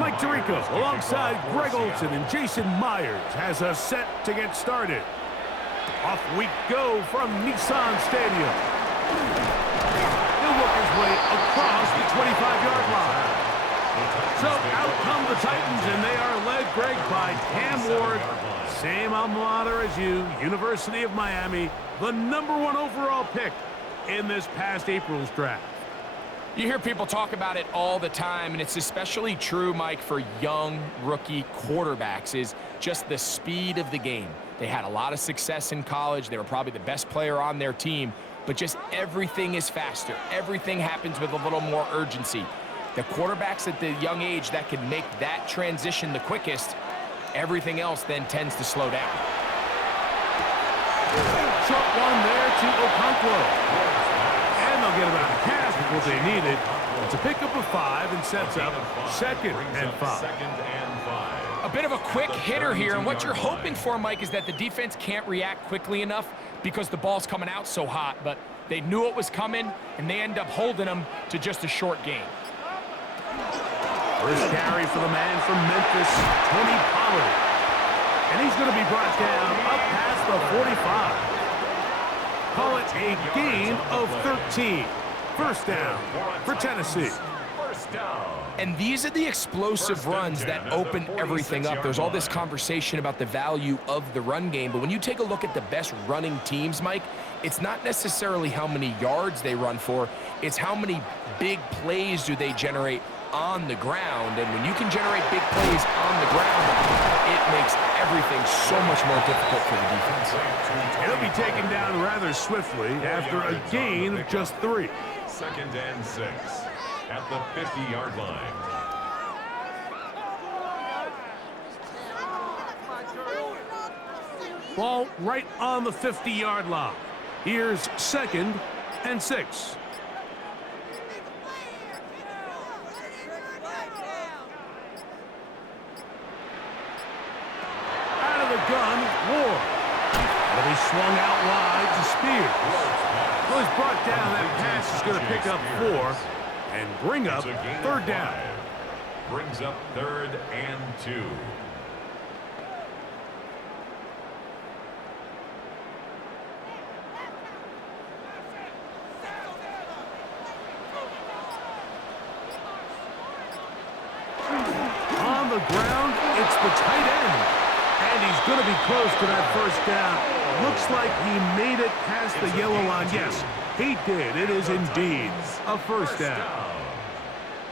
Mike Tirico alongside Greg Olson, and Jason Myers has us set to get started. Off we go from Nissan Stadium. He'll work his way across the 25-yard line. So out come the Titans, and they are led, Greg, by Cam Ward. Same alma mater as you, University of Miami, the #1 overall pick in this past April's draft. You hear people talk about it all the time, and it's especially true, Mike, for young rookie quarterbacks, is just the speed of the game. They had a lot of success in college. They were probably the best player on their team, but just everything is faster. Everything happens with a little more urgency. The quarterbacks at the young age that can make that transition the quickest, everything else then tends to slow down. Short one there to Okonkwo. And they'll get about half of what they needed. It's a pickup of 5 and sets up 2nd and 5. A bit of a quick hitter here, and what you're hoping for, Mike, is that the defense can't react quickly enough because the ball's coming out so hot, but they knew it was coming, and they end up holding them to just a short gain. First carry for the man from Memphis, Tony Pollard. And he's going to be brought down up past the 45. Call it a gain of 13. First down for Tennessee. And these are the explosive runs that open everything up. There's all this conversation about the value of the run game, but when you take a look at the best running teams, Mike, it's not necessarily how many yards they run for, it's how many big plays do they generate on the ground. And when you can generate big plays on the ground, it makes everything so much more difficult for the defense. He'll be taken down rather swiftly after a gain of just 3. 2nd and 6 at the 50-yard line. Ball right on the 50-yard line. Here's 2nd and 6. Out of the gun, Ward. But he swung out wide to Spears. Well, he's brought down. That pass is going to pick up 4 and bring up 3rd down. Brings up 3rd and 2. On the ground, it's the tight end. And he's going to be close to that first down. Looks like he made it past the yellow line. Yes, he did. It is indeed a first down.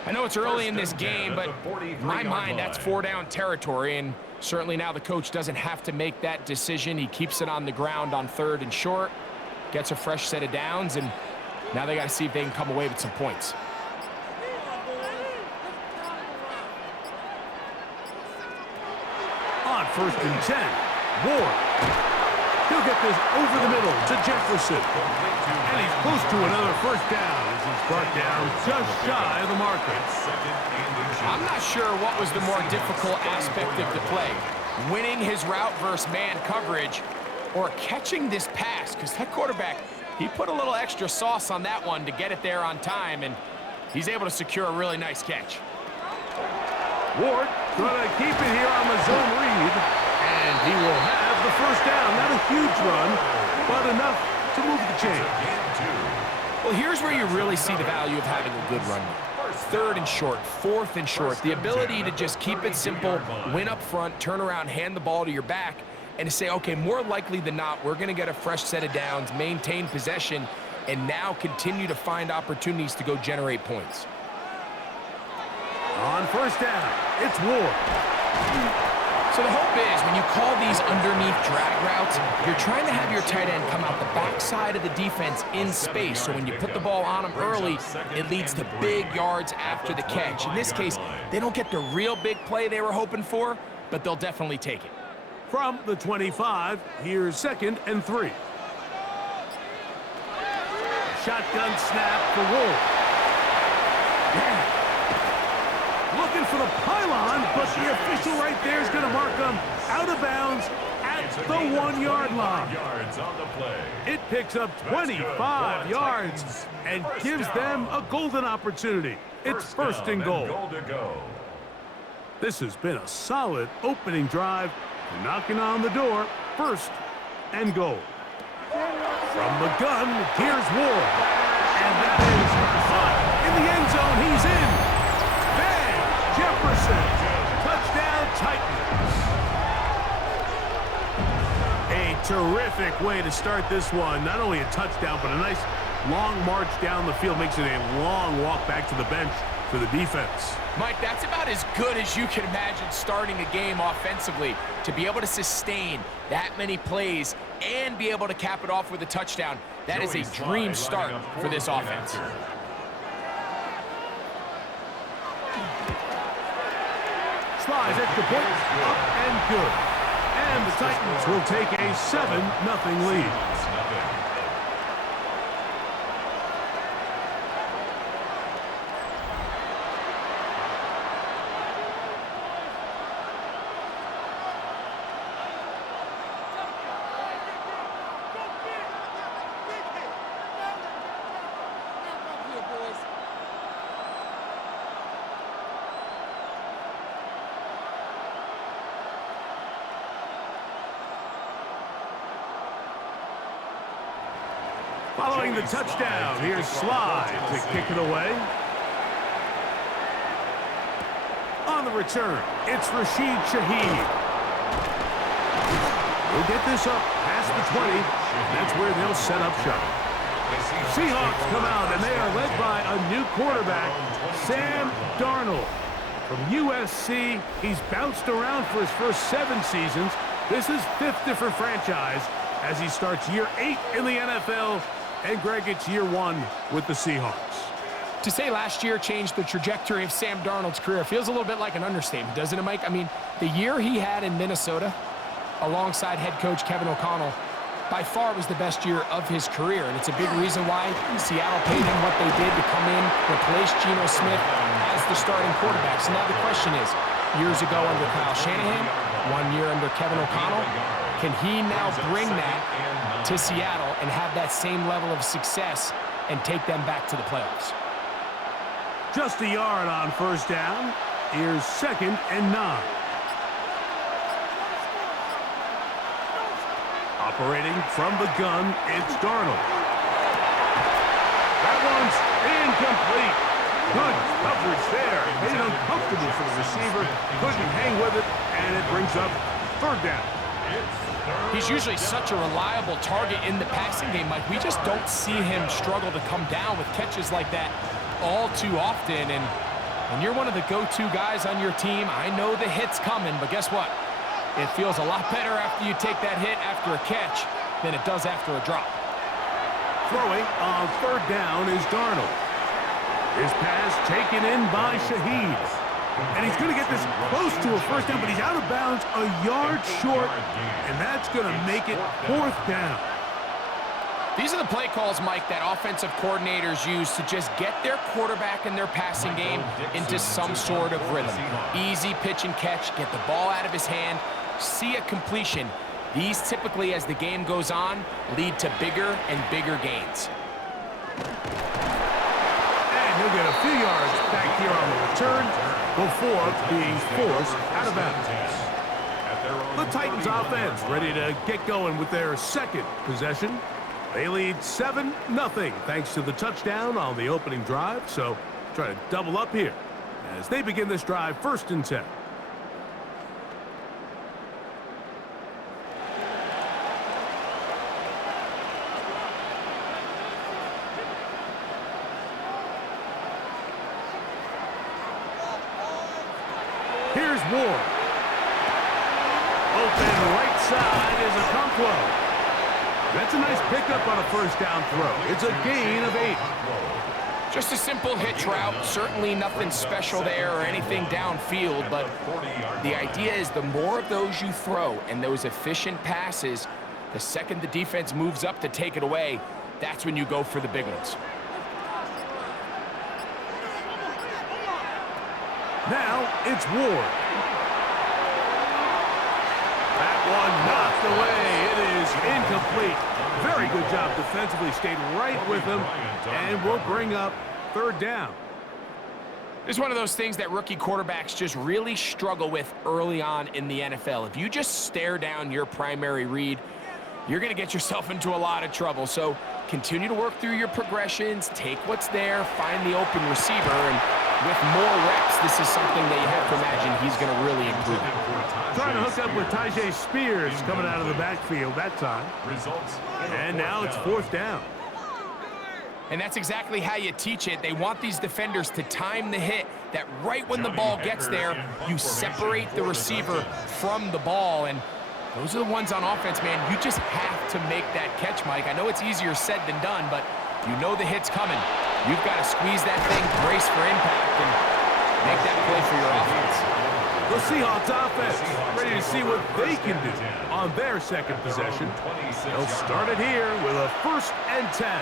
I know it's early in this game, but in my mind, that's 4-down territory, and certainly now the coach doesn't have to make that decision. He keeps it on the ground on 3rd and short, gets a fresh set of downs, and now they got to see if they can come away with some points. On 1st and 10, Ward. He'll get this over the middle to Jefferson. And he's close to another first down as he's brought down just shy of the marker. I'm not sure what was the more difficult aspect of the play, winning his route versus man coverage or catching this pass, because that quarterback, he put a little extra sauce on that one to get it there on time, and he's able to secure a really nice catch. Ward going to keep it here on the zone read, and he will have the first down. Not a huge run, but enough to move the chain. Well, here's where you really see the value of having a good run. 3rd and short, 4th and short. The ability to just keep it simple, win up front, turn around, hand the ball to your back, and to say, okay, more likely than not, we're going to get a fresh set of downs, maintain possession, and now continue to find opportunities to go generate points. On first down, it's Ward. So the hope is when you call these underneath drag routes, you're trying to have your tight end come out the backside of the defense in space. So when you put the ball on them early, it leads to big yards after the catch. In this case, they don't get the real big play they were hoping for, but they'll definitely take it. From the 25, here's 2nd and 3. Shotgun snap for Ward. Looking for the pylon, but the official right there is going to mark them out of bounds at the 1-yard line. It picks up 25 yards and gives them a golden opportunity. It's 1st and goal. This has been a solid opening drive. Knocking on the door, 1st and goal. From the gun, here's Ward. And that is caught in the end zone. He's in. Van Jefferson. Touchdown Titans. A terrific way to start this one. Not only a touchdown, but a nice long march down the field. Makes it a long walk back to the bench for the defense. Mike, that's about as good as you can imagine starting a game offensively. To be able to sustain that many plays and be able to cap it off with a touchdown, that is a dream start for this offense. Slides at the point, up and good. And the Titans will take a 7-0 lead. Following the touchdown, here's Slide to kick it away. On the return, it's Rashid Shaheed. He'll get this up past the 20. That's where they'll set up shop. Seahawks come out, and they are led by a new quarterback, Sam Darnold. From USC, he's bounced around for his first 7 seasons. This is 5th different franchise as he starts year 8 in the NFL. And Greg, it's year 1 with the Seahawks. To say last year changed the trajectory of Sam Darnold's career feels a little bit like an understatement, doesn't it, Mike? I mean, the year he had in Minnesota alongside head coach Kevin O'Connell by far was the best year of his career, and it's a big reason why Seattle paid him what they did to come in, replace Geno Smith as the starting quarterback. So now the question is, years ago under Kyle Shanahan, 1 year under Kevin O'Connell, can he now bring that to Seattle and have that same level of success and take them back to the playoffs? Just a yard on 1st down. Here's 2nd and 9. Operating from the gun, it's Darnold. That one's incomplete. Good coverage there. Made it uncomfortable for the receiver. Couldn't hang with it, and it brings up 3rd down. He's usually such a reliable target in the passing game, Mike. We just don't see him struggle to come down with catches like that all too often. And when you're one of the go-to guys on your team, I know the hit's coming, but guess what? It feels a lot better after you take that hit after a catch than it does after a drop. Throwing on 3rd down is Darnold. His pass taken in by Shaheed. And he's going to get this close to a 1st down, but he's out of bounds a yard short, and that's going to make it 4th down. These are the play calls, Mike, that offensive coordinators use to just get their quarterback and their passing game into some sort of rhythm. Easy pitch and catch, get the ball out of his hand, see a completion. These typically, as the game goes on, lead to bigger and bigger gains. And he'll get a few yards back here on the return before being forced out of bounds. The Titans offense ready to get going with their 2nd possession. They lead 7-0 thanks to the touchdown on the opening drive. So try to double up here as they begin this drive 1st and 10. Here's Ward. Open right side is a Conquo. That's a nice pickup on a 1st down throw. It's a gain of 8. Just a simple hitch route. Certainly nothing special there or anything downfield, but the idea is the more of those you throw and those efficient passes, the second the defense moves up to take it away, that's when you go for the big ones. Now it's Ward. That one knocked away. It is incomplete. Very good job defensively. Stayed right with him and will bring up 3rd down. It's one of those things that rookie quarterbacks just really struggle with early on in the NFL. If you just stare down your primary read, you're going to get yourself into a lot of trouble. So continue to work through your progressions, take what's there, find the open receiver, and with more reps, this is something that you have to imagine he's going to really improve. Trying to hook up with Tyjae Spears coming out of the backfield that time. And now it's 4th down. And that's exactly how you teach it. They want these defenders to time the hit, that right when the ball gets there, you separate the receiver from the ball. And those are the ones on offense, man. You just have to make that catch, Mike. I know it's easier said than done, but you know the hit's coming. You've got to squeeze that thing, brace for impact, and make that play for your offense. The Seahawks offense ready to see what they can do on their second possession. They'll start it here with a 1st and 10.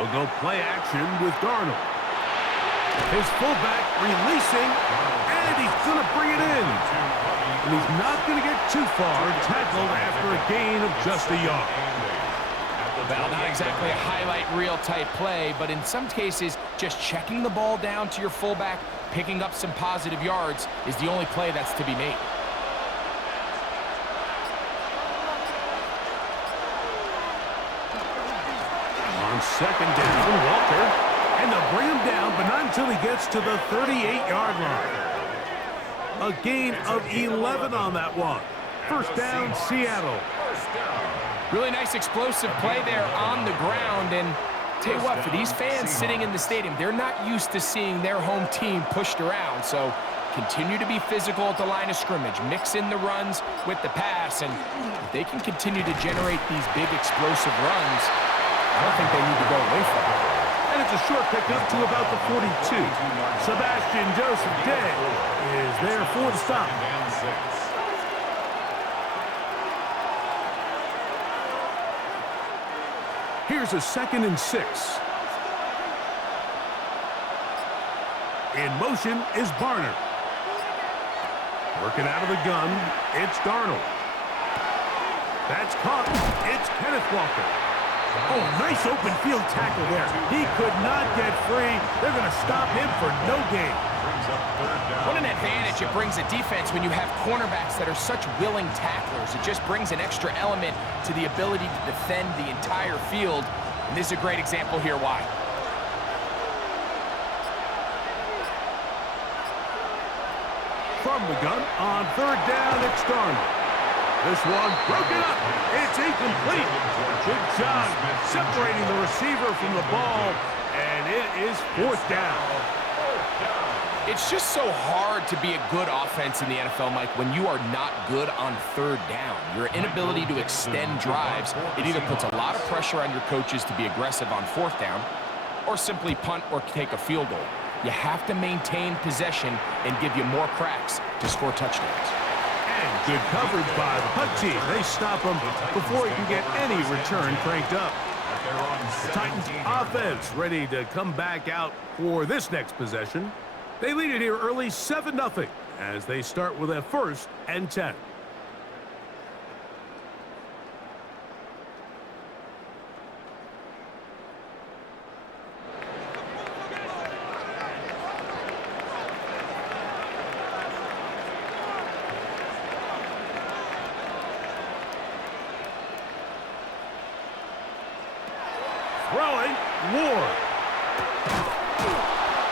They'll go play action with Darnold. His fullback releasing, and he's going to bring it in. And he's not going to get too far, tackled after a gain of just a yard. Well, not exactly a highlight reel type play, but in some cases, just checking the ball down to your fullback, picking up some positive yards is the only play that's to be made. Second down from Walker, and they'll bring him down, but not until he gets to the 38-yard line. A gain of 11 on that one. 1st down, Seattle. Really nice explosive play there on the ground, and tell you what, for these fans sitting in the stadium, they're not used to seeing their home team pushed around, so continue to be physical at the line of scrimmage, mix in the runs with the pass, and if they can continue to generate these big explosive runs, I don't think they need to go away from it. And it's a short pickup to about the 42. Sebastian Joseph Day is there for the stop. Here's a 2nd and 6. In motion is Barner. Working out of the gun, it's Darnold. That's caught. It's Kenneth Walker. Oh, nice open field tackle there. He could not get free. They're going to stop him for no gain. What an advantage it brings a defense when you have cornerbacks that are such willing tacklers. It just brings an extra element to the ability to defend the entire field. And this is a great example here why. From the gun on 3rd down, it's Darnold. This one broken up. It's incomplete. Good job separating the receiver from the ball, and it is 4th down. It's just so hard to be a good offense in the NFL, Mike, when you are not good on 3rd down. Your inability to extend drives, it either puts a lot of pressure on your coaches to be aggressive on 4th down or simply punt or take a field goal. You have to maintain possession and give you more cracks to score touchdowns. And good coverage by the punt team. They stop him before he can get any return cranked up. The Titans offense ready to come back out for this next possession. They lead it here early 7-0 as they start with a 1st and 10. Throwing, Ward.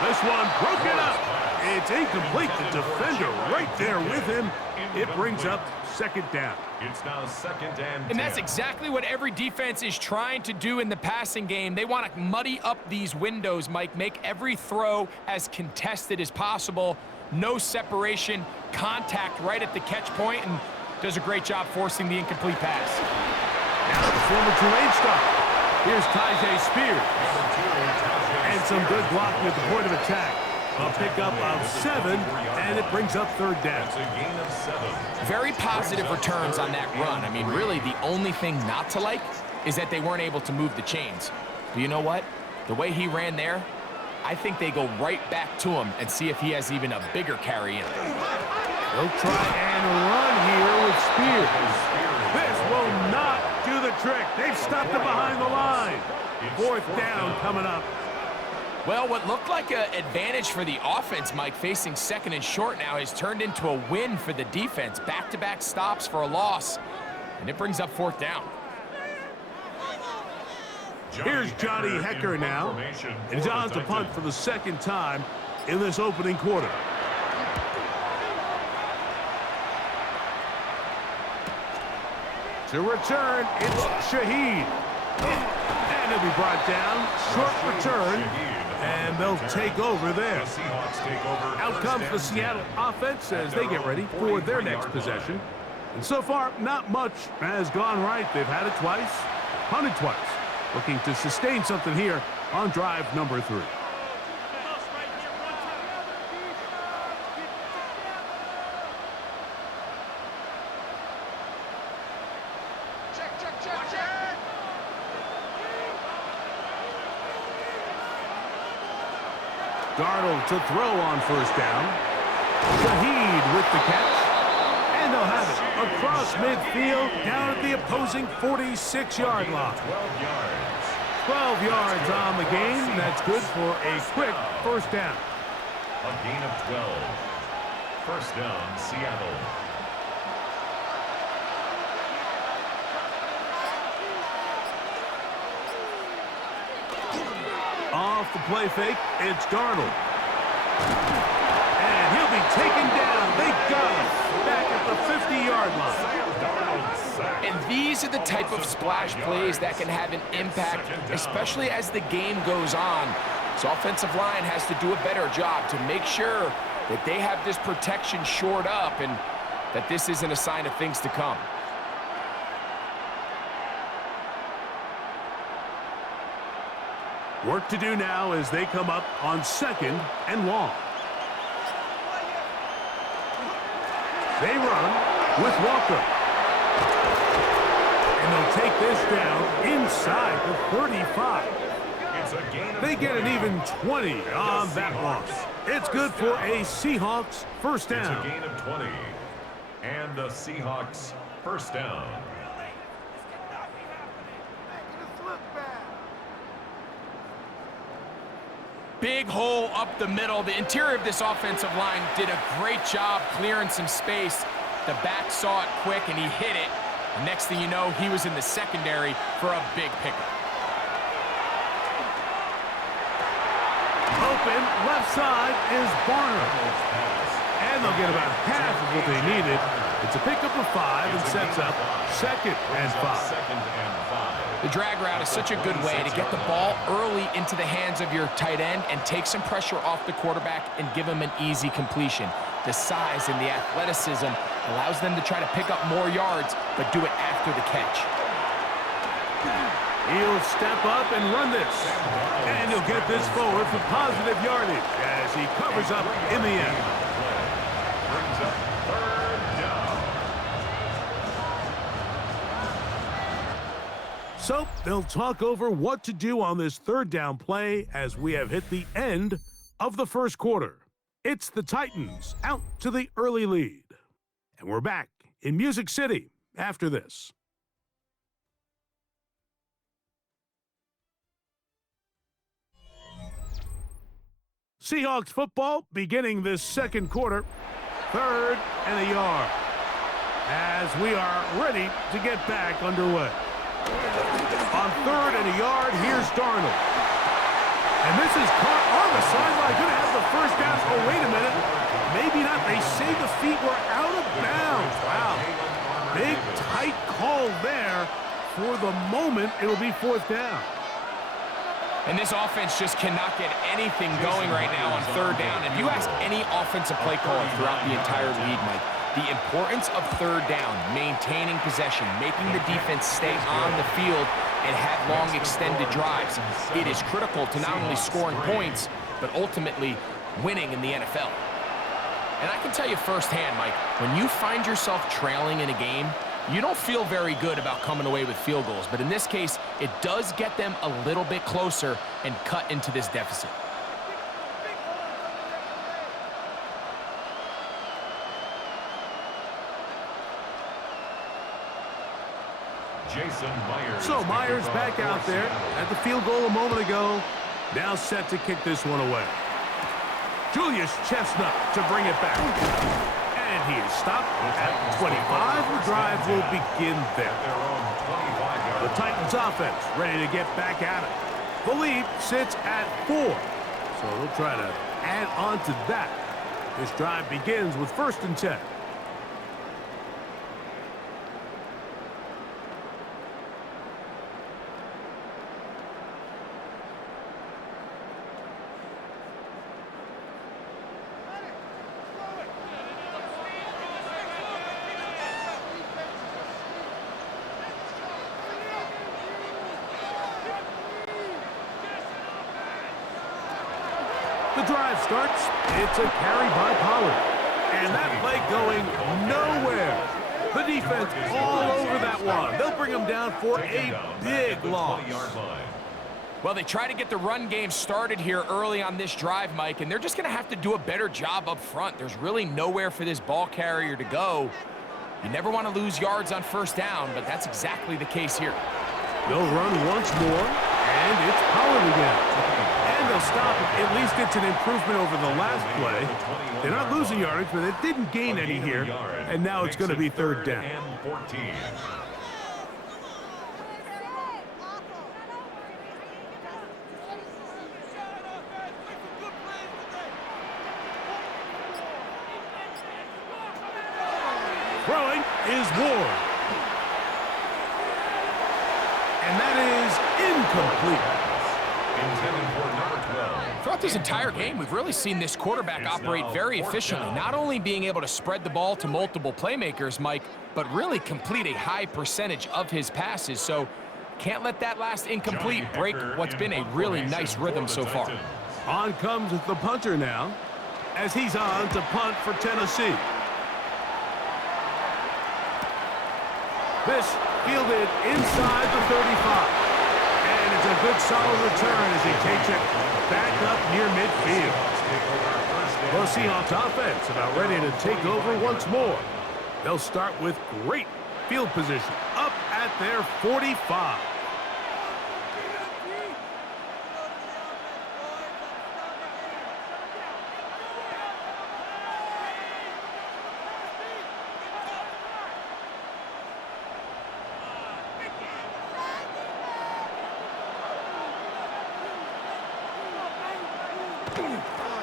This one broken up. It's incomplete. The defender right there with him. It brings up 2nd down. It's now 2nd and 10. And that's exactly what every defense is trying to do in the passing game. They want to muddy up these windows, Mike, make every throw as contested as possible. No separation, contact right at the catch point, and does a great job forcing the incomplete pass. Now the former Tulane star. Here's Tyjae Spears. And some good blocking at the point of attack. A pickup of 7, and it brings up 3rd down. It's a gain of 7. Very positive returns on that run. I mean, really, the only thing not to like is that they weren't able to move the chains. But you know what? The way he ran there, I think they go right back to him and see if he has even a bigger carry in him. They'll try and run here with Spears. This will not do the trick. They've stopped him behind the line. Fourth down coming up. Well, what looked like an advantage for the offense, Mike, facing second and short now, has turned into a win for the defense. Back-to-back stops for a loss, and it brings up fourth down. Here's Johnny Hecker now, and he's on to punt for the second time in this opening quarter. To return, it's Shaheed. And he'll be brought down. Short return. And they'll take over there. Out comes the Seattle offense as they get ready for their next possession. And so far, not much has gone right. They've had it twice, punted twice. Looking to sustain something here on drive number 3. Darnold to throw on first down. Shaheed with the catch. And they'll have it across midfield down at the opposing 46-yard line. 12 yards on the game. That's good for a quick first down. A gain of 12. First down, Seattle. Off the play fake, it's Darnold. And he'll be taken down. They got him back at the 50-yard line. And these are the type of splash plays that can have an impact, especially as the game goes on. So offensive line has to do a better job to make sure that they have this protection shored up and that this isn't a sign of things to come. Work to do now as they come up on second and long. They run with Walker. And they'll take this down inside the 35. They get an even 20 on that loss. It's good for a Seahawks first down. It's a gain of 20. And the Seahawks first down. Big hole up the middle. The interior of this offensive line did a great job clearing some space. The back saw it quick, and he hit it. And next thing you know, he was in the secondary for a big pickup. Open left side is Barner. And they'll get about half of what they needed. It's a pickup of 5 and sets up second and 5. The drag route is such a good way to get the ball early into the hands of your tight end and take some pressure off the quarterback and give him an easy completion. The size and the athleticism allows them to try to pick up more yards, but do it after the catch. He'll step up and run this. And he'll get this forward for positive yardage as he covers up in the end. Brings up third down. So they'll talk over what to do on this third down play as we have hit the end of the first quarter. It's the Titans out to the early lead. And we're back in Music City after this. Seahawks football beginning this second quarter. 3rd and a yard. As we are ready to get back underway. On 3rd and a yard, here's Darnold. And this is caught on the sideline. Going to have the first down. Oh, wait a minute. Maybe not. They say the feet were out of bounds. Wow. Big, tight call there. For the moment, it'll be 4th down. And this offense just cannot get anything going right now on 3rd down. If you ask any offensive play caller throughout the entire league, Mike, the importance of 3rd down, maintaining possession, making the defense stay on the field and have long extended drives, it is critical to not only scoring points, but ultimately winning in the NFL. And I can tell you firsthand, Mike, when you find yourself trailing in a game, You don't feel very good about coming away with field goals, but in this case, it does get them a little bit closer and cut into this deficit. So Myers back out there at the field goal a moment ago. Now set to kick this one away. Julius Chestnut to bring it back. And he is stopped at 25. The drive will begin there. The Titans offense ready to get back at it. The lead sits at 4. So they'll try to add on to that. This drive begins with 1st and 10. The drive starts. It's a carry by Pollard. And that play going nowhere. The defense all over that one. They'll bring them down for a big loss. Well, they try to get the run game started here early on this drive, Mike, and they're just going to have to do a better job up front. There's really nowhere for this ball carrier to go. You never want to lose yards on 1st down, but that's exactly the case here. They'll run once more, and it's Pollard again. And they'll stop it. At least it's an improvement over the last play. They're not losing yardage, but they didn't gain any here. And now it's going to be 3rd down. Throwing is Ward. And that is incomplete. Throughout this entire game, we've really seen this quarterback operate very efficiently, not only being able to spread the ball to multiple playmakers, Mike, but really complete a high percentage of his passes. So can't let that last incomplete break what's been a really nice rhythm so far. On comes the punter now, as he's on to punt for Tennessee. This fielded inside the 35. And it's a good solid return as he takes it back up near midfield. The Seahawks offense about ready to take over once more. They'll start with great field position up at their 45.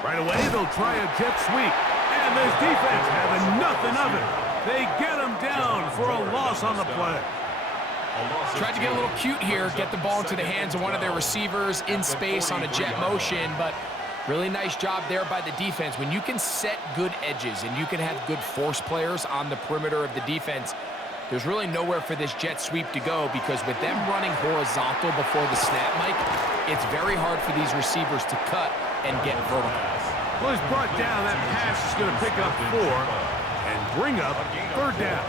Right away, they'll try a jet sweep. And this defense having nothing of it. They get him down for a loss on the play. Tried to get a little cute here, get the ball into the hands of one of their receivers in space on a jet motion, but really nice job there by the defense. When you can set good edges and you can have good force players on the perimeter of the defense, there's really nowhere for this jet sweep to go, because with them running horizontal before the snap, Mike, it's very hard for these receivers to cut and get vertical. Well, he's brought down. That pass is going to pick up 4 and bring up 3rd down.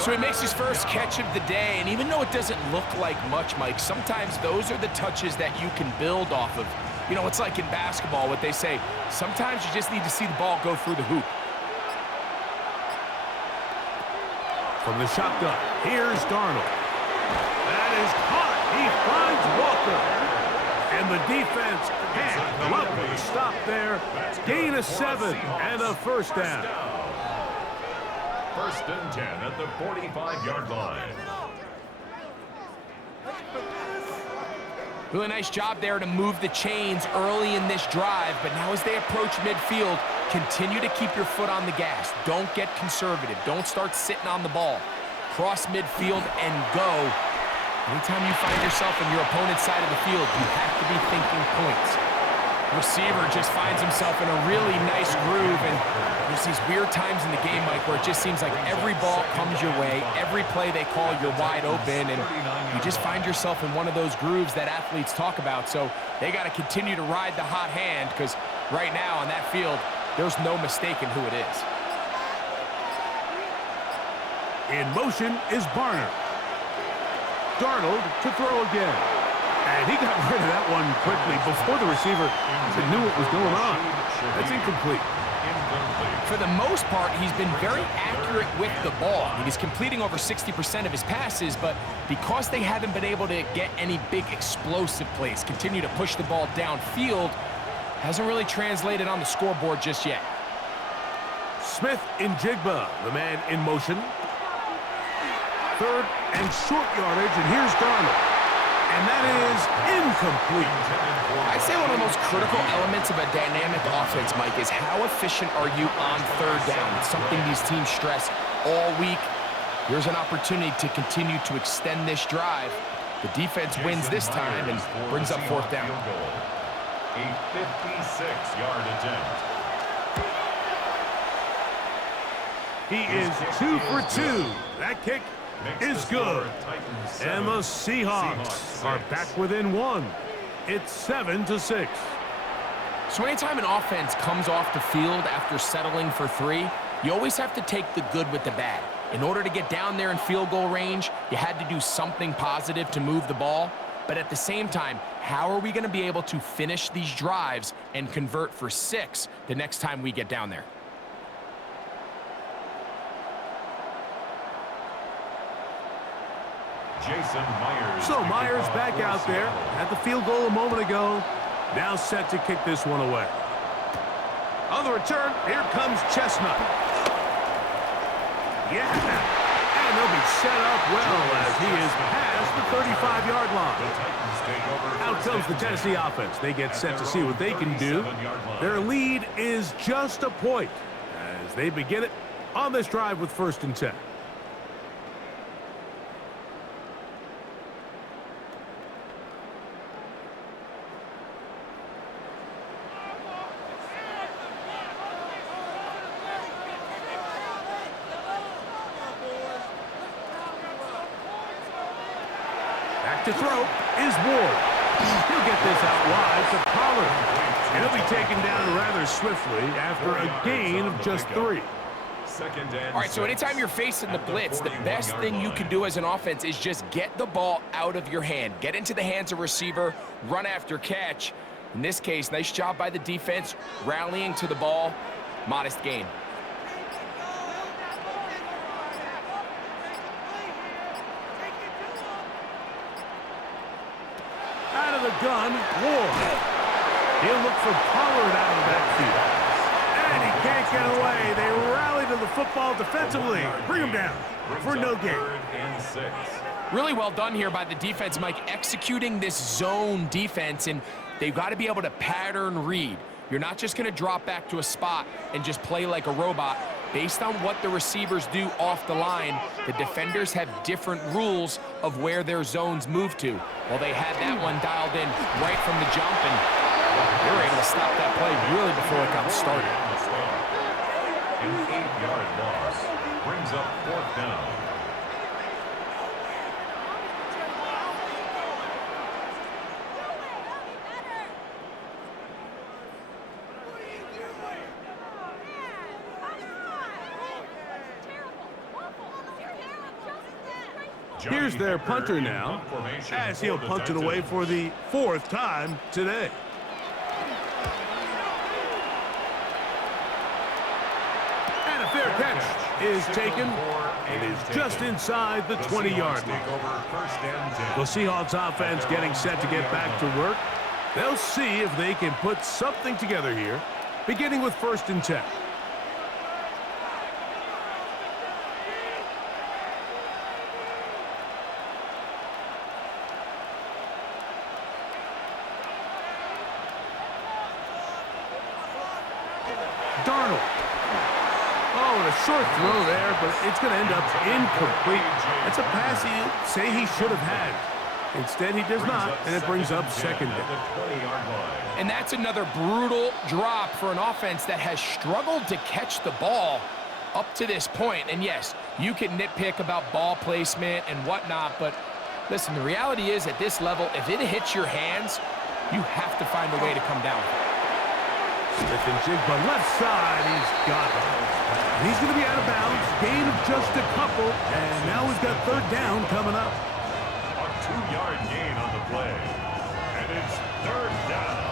So he makes his first catch of the day, and even though it doesn't look like much, Mike, sometimes those are the touches that you can build off of. You know, it's like in basketball, what they say, sometimes you just need to see the ball go through the hoop. From the shotgun, here's Darnold. That is caught. He finds Walker. And the defense can't lovely stop there. Gain of 7 and a 1st down. 1st and 10 at the 45-yard line. Really nice job there to move the chains early in this drive, but now as they approach midfield, continue to keep your foot on the gas. Don't get conservative. Don't start sitting on the ball. Cross midfield and go. Anytime you find yourself on your opponent's side of the field, you have to be thinking points. Receiver just finds himself in a really nice groove, and there's these weird times in the game, Mike, where it just seems like every ball comes your way, every play they call, you're wide open, and you just find yourself in one of those grooves that athletes talk about. So they got to continue to ride the hot hand, because right now on that field, there's no mistaking who it is. In motion is Barner. Darnold to throw again. And he got rid of that one quickly before the receiver even knew what was going on. That's incomplete. For the most part, he's been very accurate with the ball. He's completing over 60% of his passes, but because they haven't been able to get any big explosive plays, continue to push the ball downfield, hasn't really translated on the scoreboard just yet. Smith in Jigba, the man in motion. Third and short yardage, and here's Darnold. And that is incomplete. I'd say one of the most critical elements of a dynamic offense, Mike, is how efficient are you on third down? It's something these teams stress all week. Here's an opportunity to continue to extend this drive. The defense wins this time and brings up fourth down. A 56-yard attempt. He is 2 for 2. That kick is good. And the Seahawks are back within one. It's 7-6. So anytime an offense comes off the field after settling for 3, you always have to take the good with the bad. In order to get down there in field goal range, you had to do something positive to move the ball. But at the same time, how are we going to be able to finish these drives and convert for 6 the next time we get down there? So Myers back out there at the field goal a moment ago. Now set to kick this one away. On the return, here comes Chestnut. Yeah, and they'll be set up well as he is past the 35-yard line. Out comes the Tennessee offense. They get set to see what they can do. Their lead is just a point as they begin it on this drive with 1st and 10. To throw is Ward. He'll get this out wide to Pollard. And he'll be taken down rather swiftly after a gain of just 3. All right, so anytime you're facing the blitz, the best thing you can do as an offense is just get the ball out of your hand. Get into the hands of receiver, run after catch. In this case, nice job by the defense, rallying to the ball. Modest gain. The gun, Ward. He'll look for Pollard out of the backfield. And he can't get away. They rally to the football defensively. Bring him down for no gain. Really well done here by the defense, Mike, executing this zone defense, and they've got to be able to pattern read. You're not just going to drop back to a spot and just play like a robot. Based on what the receivers do off the line, the defenders have different rules of where their zones move to. Well, they had that one dialed in right from the jump, and they were able to stop that play really before it got started. An 8-yard loss brings up 4th down. Here's their punter now, as he'll punt it away for the 4th time today. And a fair catch is taken. It is just inside the 20-yard line. The Seahawks offense getting set to get back to work. They'll see if they can put something together here, beginning with 1st and 10. Darnold. Oh, and a short throw there, but it's going to end up incomplete. That's a pass he'd say he should have had. Instead, he does not, and it brings up 2nd down. And that's another brutal drop for an offense that has struggled to catch the ball up to this point. And yes, you can nitpick about ball placement and whatnot, but listen, the reality is at this level, if it hits your hands, you have to find a way to come down. Smith and Jigba left side. He's got it. He's going to be out of bounds. Gain of just a couple. And now we've got third down coming up. A 2-yard gain on the play. And it's third down.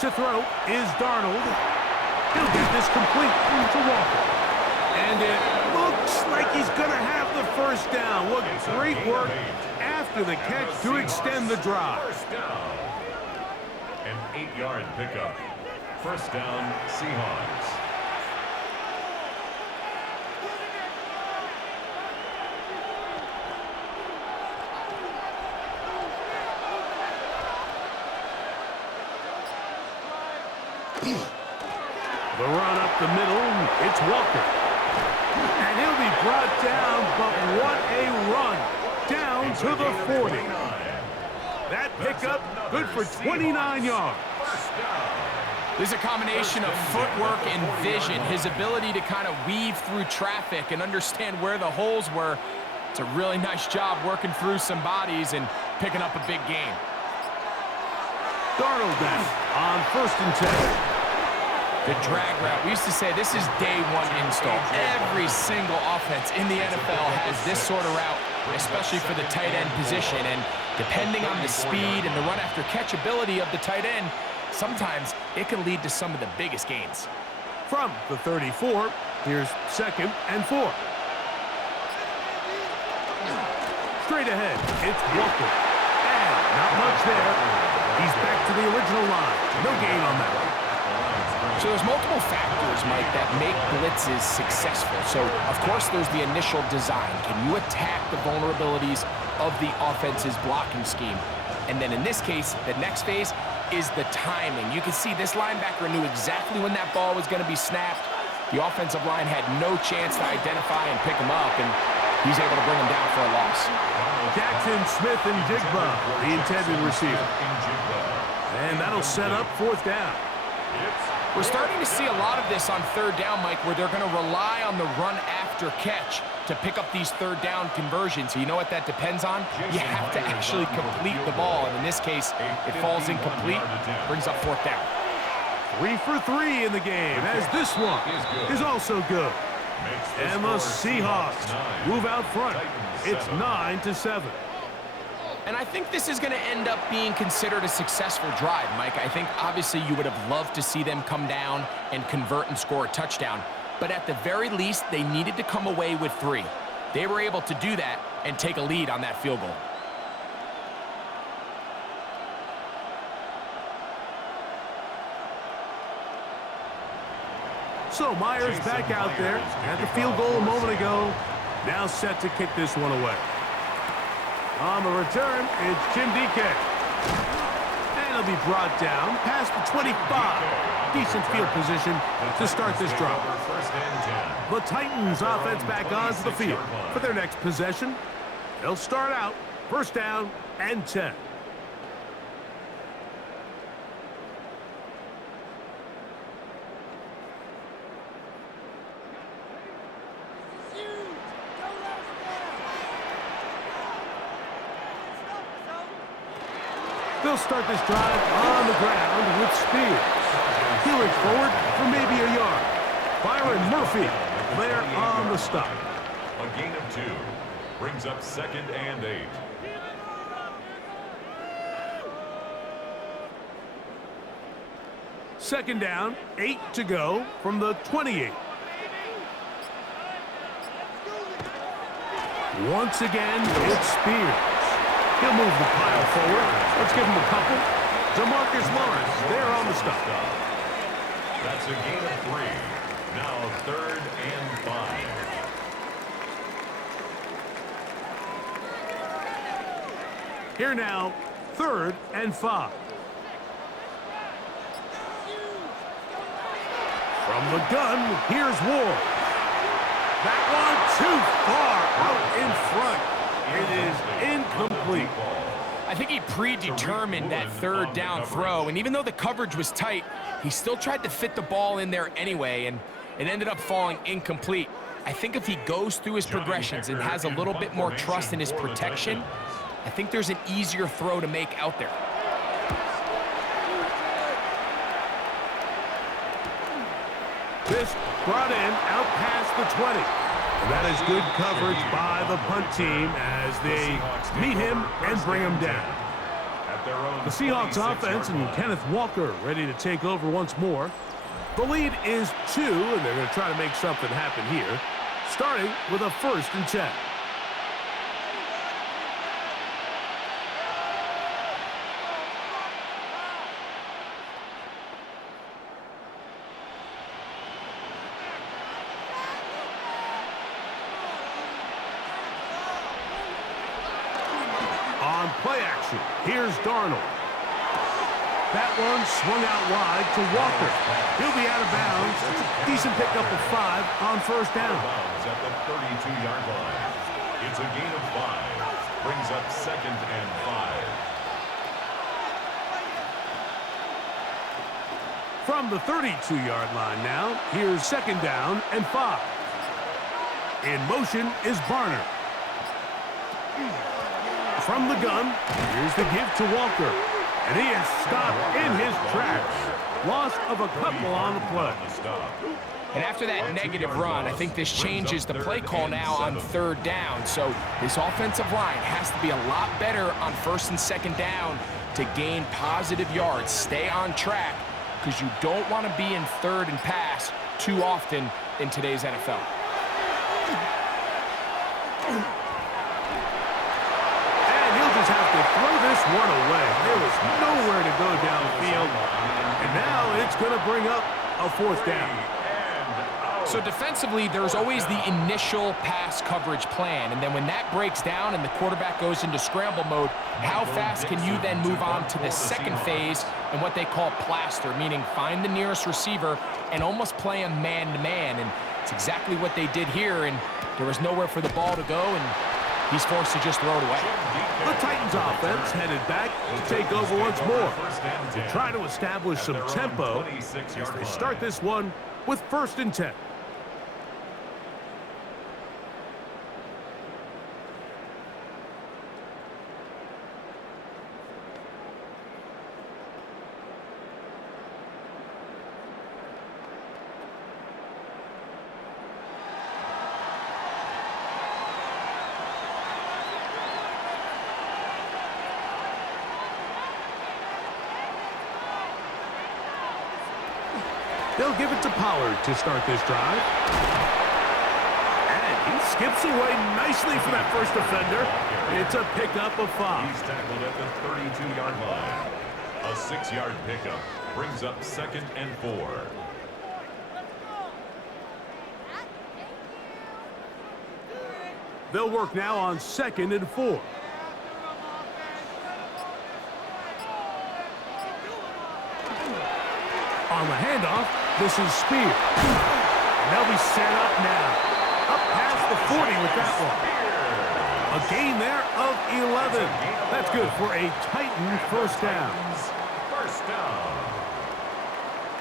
To throw is Darnold. He'll get this complete to Walker. And it looks like he's going to have the first down. What great work after the catch to extend the drive. First down. An 8-yard pickup. First down, Seahawks. The run up the middle, it's Walker. And he'll be brought down, but what a run. Down to the 40. That pickup, good for 29 yards. There's a combination of footwork and vision, his ability to kind of weave through traffic and understand where the holes were. It's a really nice job working through some bodies and picking up a big gain. Darnold then on 1st and 10. The drag route. We used to say this is day one install. Every single offense in the NFL has this sort of route, especially for the tight end position. And depending on the speed and the run after catch ability of the tight end, sometimes it can lead to some of the biggest gains. From the 34, here's 2nd and 4. Straight ahead, it's Walker. And not much there. He's back to the original line. No gain on that one. So there's multiple factors, Mike, that make blitzes successful. So, of course, there's the initial design. Can you attack the vulnerabilities of the offense's blocking scheme? And then in this case, the next phase is the timing. You can see this linebacker knew exactly when that ball was going to be snapped. The offensive line had no chance to identify and pick him up, and he's able to bring him down for a loss. Jackson, Smith, and Jigba, the intended receiver. And that'll set up 4th down. We're starting to see a lot of this on 3rd down, Mike, where they're going to rely on the run after catch to pick up these 3rd down conversions. So you know what that depends on? You have to actually complete the ball. And in this case, it falls incomplete, brings up 4th down. 3 for 3 in the game, as this one is also good. And the Seahawks move out front. It's 9-7. And I think this is going to end up being considered a successful drive, Mike. I think obviously you would have loved to see them come down and convert and score a touchdown. But at the very least, they needed to come away with 3. They were able to do that and take a lead on that field goal. So Myers back out there at the field goal a moment ago. Now set to kick this one away. On the return, it's Jim DK. And he'll be brought down past the 25. Decent field position to start this drive. The Titans offense back onto the field for their next possession. They'll start out 1st down and 10. They'll start this drive on the ground with Spears. He'll reach forward for maybe a yard. Byron Murphy there on the stop. A gain of 2 brings up 2nd and 8. Second down, 8 to go from the 28. Once again, it's Spears. He'll move the pile forward. Let's give him a couple. DeMarcus Lawrence there on the stop. That's a gain of 3. Now 3rd and 5. Here now, 3rd and 5. From the gun, here's Ward. That one too far out in front. It is incomplete. I think he predetermined that 3rd down throw, and even though the coverage was tight, he still tried to fit the ball in there anyway, and It ended up falling incomplete. I think if he goes through his progressions and has a little bit more trust in his protection, I think there's an easier throw to make out there. This brought in out past the 20. And that is good coverage by the punt team as they meet him and bring him down. The Seahawks offense and Kenneth Walker ready to take over once more. The lead is 2, and they're going to try to make something happen here, starting with a 1st and 10. On play action, here's Darnold. That one swung out wide to Walker. He'll be out of bounds. Decent pickup of 5 on 1st down. At the 32-yard line. It's a gain of 5. Brings up 2nd and 5. From the 32-yard line now, here's 2nd down and 5. In motion is Barner. From the gun, here's the give to Walker. And he is stopped in his tracks. Loss of a couple on the play. And after that negative run, I think this changes the play call now on 3rd down. So this offensive line has to be a lot better on 1st and 2nd down to gain positive yards. Stay on track because you don't want to be in 3rd and pass too often in today's NFL. Have to throw this one away. There was nowhere to go downfield, and now it's going to bring up a 4th down. So defensively, there's always the initial pass coverage plan, and then when that breaks down and the quarterback goes into scramble mode, how fast can you then move on to the 2nd phase and what they call plaster, meaning find the nearest receiver and almost play him man-to-man, and it's exactly what they did here, and there was nowhere for the ball to go, and he's forced to just throw it away. The Titans offense headed back to take over once more. To try to establish some tempo as they start this one with 1st and 10. They'll give it to Pollard to start this drive. And he skips away nicely for that first defender. It's a pickup of 5. He's tackled at the 32-yard line. A 6-yard pickup brings up 2nd and 4. They'll work now on 2nd and 4. On the handoff, this is Spear. And they'll be set up now. Up past the 40 with that one. A gain there of 11. That's good for a Titan 1st down. 1st down.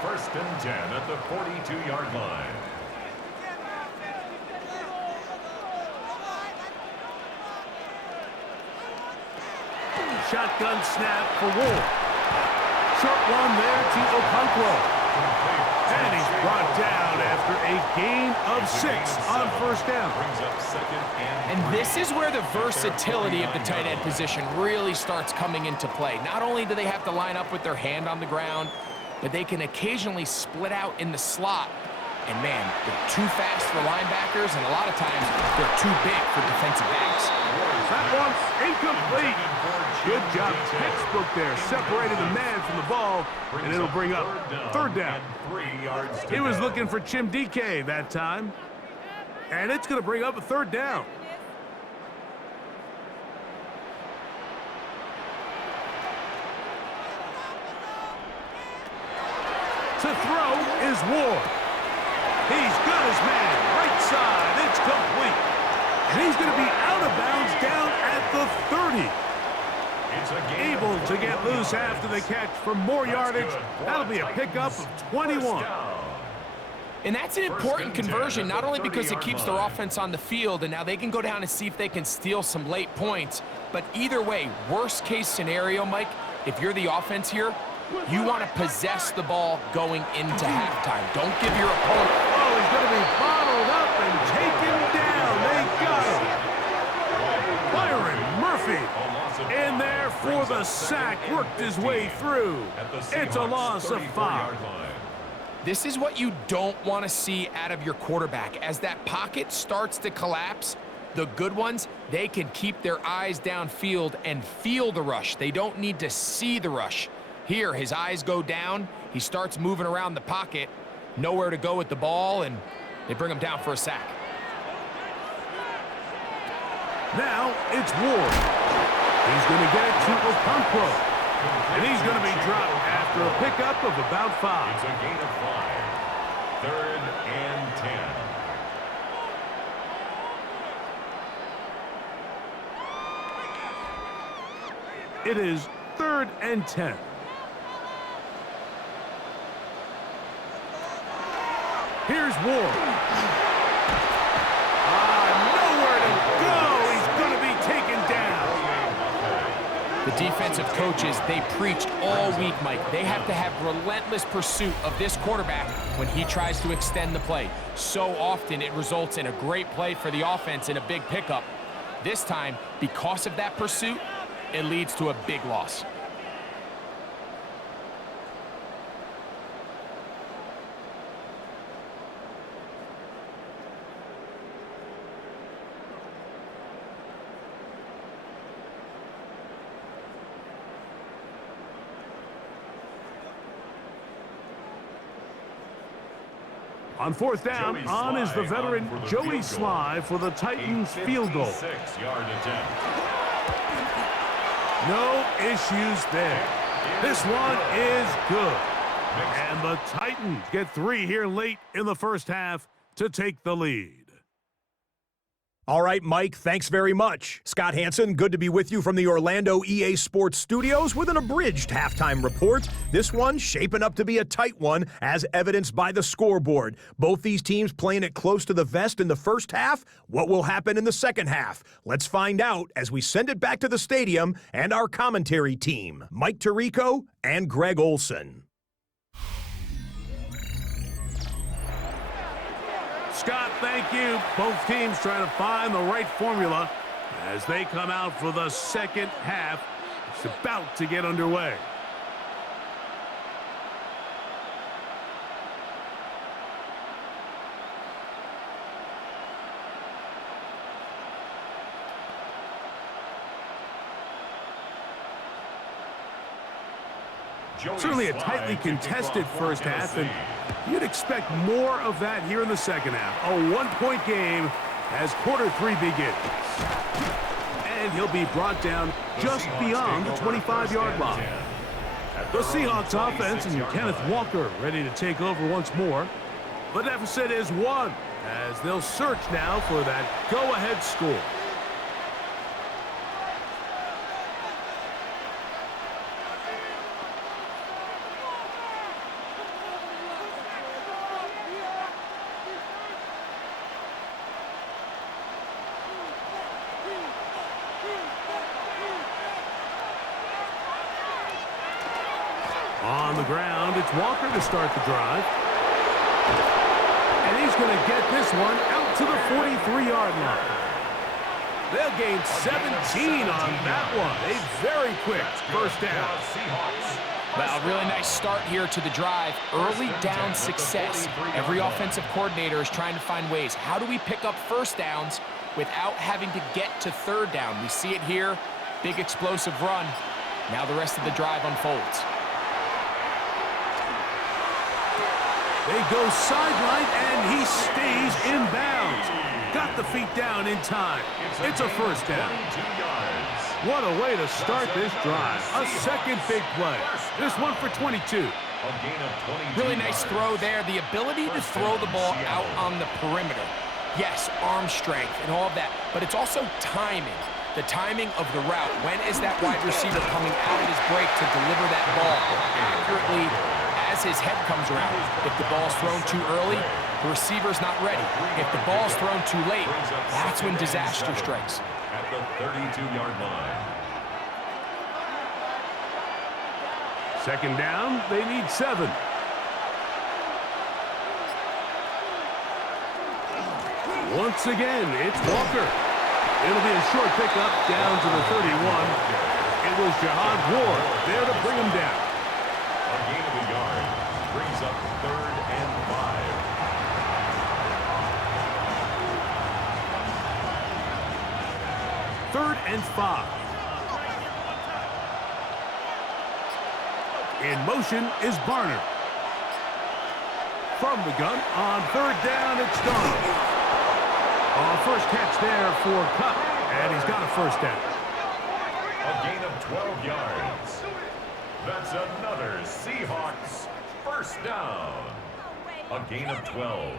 1st and 10 at the 42-yard line. Shotgun snap for Wolf. Short one there to Okonkwo. And he's brought down after a gain of 6 on 1st down. And this is where the versatility of the tight end position really starts coming into play. Not only do they have to line up with their hand on the ground, but they can occasionally split out in the slot. And man, they're too fast for linebackers, and a lot of times they're too big for defensive backs. That one's incomplete. Good job, textbook there. Separated the man from the ball, and it'll bring up 3rd down. He was looking for Chimdike that time, and it's going to bring up a 3rd down. To throw is Ward. He's got his man right side. It's complete. And he's going to be out of bounds down at the 30. Able to get loose after the catch for more yardage. That'll be a pickup of 21. And that's an important conversion, not only because it keeps their offense on the field, and now they can go down and see if they can steal some late points, but either way, worst case scenario, Mike, if you're the offense here, you want to possess the ball going into halftime. Don't give your opponent... Oh, he's going to be bottled up and taken down. They got him. Byron Murphy in there for the sack, worked his way through. It's a loss of 5. This is what you don't want to see out of your quarterback. As that pocket starts to collapse, the good ones, they can keep their eyes downfield and feel the rush. They don't need to see the rush. Here, his eyes go down. He starts moving around the pocket, nowhere to go with the ball, and they bring him down for a sack. Now it's Ward. He's going to get it to Okonkwo. And he's going to be dropped after a pickup of about 5. It's a gain of 5. 3rd and 10. It is 3rd and 10. Here's Ward. Nowhere to go. He's going to be taken down. The defensive coaches, they preached all week, Mike. They have to have relentless pursuit of this quarterback when he tries to extend the play. So often it results in a great play for the offense and a big pickup. This time, because of that pursuit, it leads to a big loss. On 4th down, on is the veteran Joey Sly for the Titans field goal. 6-yard attempt. No issues there. This one is good. And the Titans get 3 here late in the first half to take the lead. All right, Mike, thanks very much. Scott Hansen, good to be with you from the Orlando EA Sports Studios with an abridged halftime report. This one shaping up to be a tight one, as evidenced by the scoreboard. Both these teams playing it close to the vest in the first half. What will happen in the second half? Let's find out as we send it back to the stadium and our commentary team, Mike Tirico and Greg Olson. Scott, thank you. Both teams trying to find the right formula as they come out for the second half. It's about to get underway. Certainly a tightly contested first half, and you'd expect more of that here in the second half. A 1-point game as quarter 3 begins. And he'll be brought down just beyond the 25-yard line. The Seahawks offense and Kenneth Walker ready to take over once more. The deficit is 1 as they'll search now for that go-ahead score. On the ground, it's Walker to start the drive. And he's going to get this one out to the 43-yard line. They'll gain 17 on that one. A very quick first down. Well, a really nice start here to the drive. Early down success. Every offensive coordinator is trying to find ways. How do we pick up first downs without having to get to third down? We see it here. Big explosive run. Now the rest of the drive unfolds. They go sideline, and he stays in bounds. Got the feet down in time. It's a first down. What a way to start this drive. A second big play. This one for 22. Really nice throw there. The ability to throw the ball out on the perimeter. Yes, arm strength and all of that, but it's also timing. The timing of the route. When is that wide receiver coming out of his break to deliver that ball accurately as his head comes around? If the ball's thrown too early, The receiver's not ready. If the ball's thrown too late, that's when disaster strikes. At the 32-yard line. Second down, they need 7. Once again, it's Walker. It'll be a short pickup down to the 31. It was Jihad Ward there to bring him down. A gain of a yard brings up 3rd and 5. 3rd and 5. In motion is Barner. From the gun on 3rd down, it's Donald. First catch there for Cup, and he's got a first down. A gain of 12 yards. That's another Seahawks first down. A gain of 12.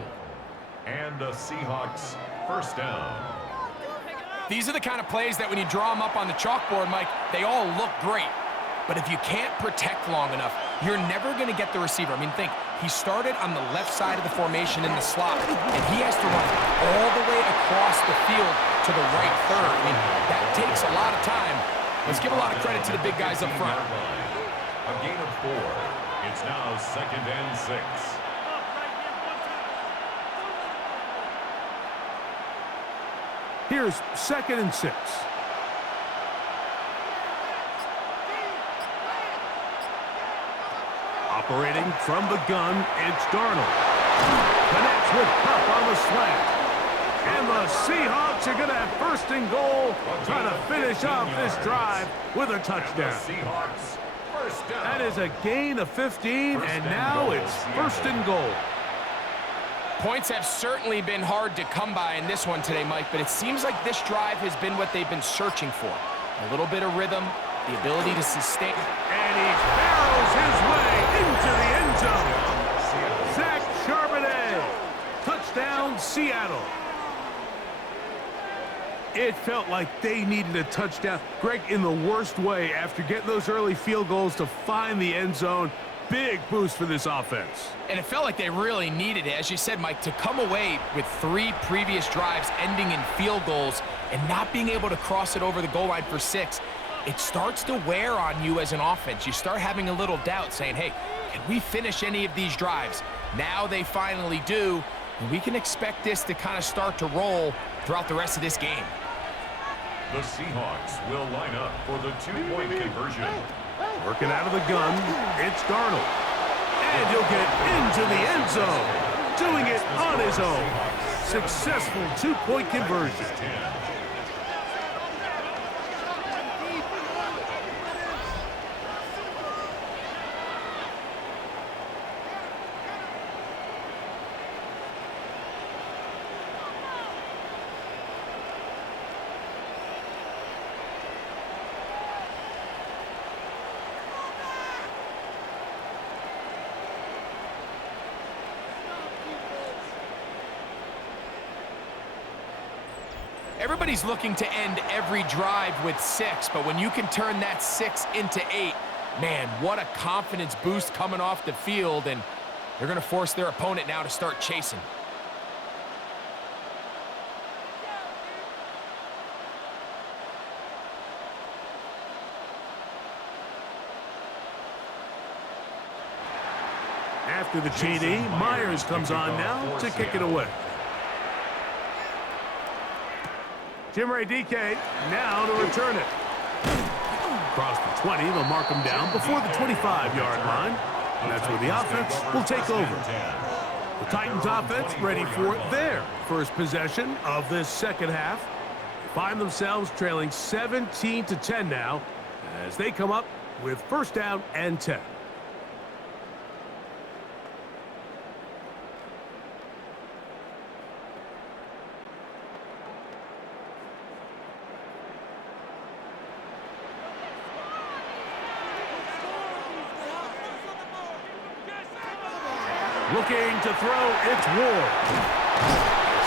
And a Seahawks first down. These are the kind of plays that when you draw them up on the chalkboard, Mike, they all look great. But if you can't protect long enough, you're never going to get the receiver. I mean, think, he started on the left side of the formation in the slot, and he has to run all the way across the field to the right third. I mean, that takes a lot of time. Let's give a lot of credit to the big guys up front. A gain of 4. It's now 2nd and 6. Here's 2nd and 6. Operating from the gun, it's Darnold. Connects with Cup on the slant. And the Seahawks are going to have 1st and goal, trying to finish off this drive with a touchdown. Seahawks first down. That is a gain of 15, and now it's 1st and goal. Points have certainly been hard to come by in this one today, Mike, but it seems like this drive has been what they've been searching for. A little bit of rhythm, the ability to sustain. And he barrels his way into the end zone. Zach Charbonnet. Touchdown, Seattle. It felt like they needed a touchdown. Greg, in the worst way, after getting those early field goals to find the end zone. Big boost for this offense. And it felt like they really needed it. As you said, Mike, to come away with 3 previous drives ending in field goals and not being able to cross it over the goal line for 6, it starts to wear on you as an offense. You start having a little doubt, saying, hey, can we finish any of these drives? Now they finally do, and we can expect this to kind of start to roll throughout the rest of this game. The Seahawks will line up for the 2-point conversion. Working out of the gun, it's Darnold. And he'll get into the end zone. Doing it on his own. Successful 2-point conversion. Everybody's looking to end every drive with 6, but when you can turn that 6 into 8, man, what a confidence boost coming off the field, and they're going to force their opponent now to start chasing. After the TD, Myers comes on now to kick it away. Jim Ray DK now to return it. Across the 20, they'll mark him down before the 25-yard line. And that's where the offense will take over. The Titans offense ready for their first possession of this second half. They find themselves trailing 17-10 now as they come up with 1st down and 10. Looking to throw, it's Ward.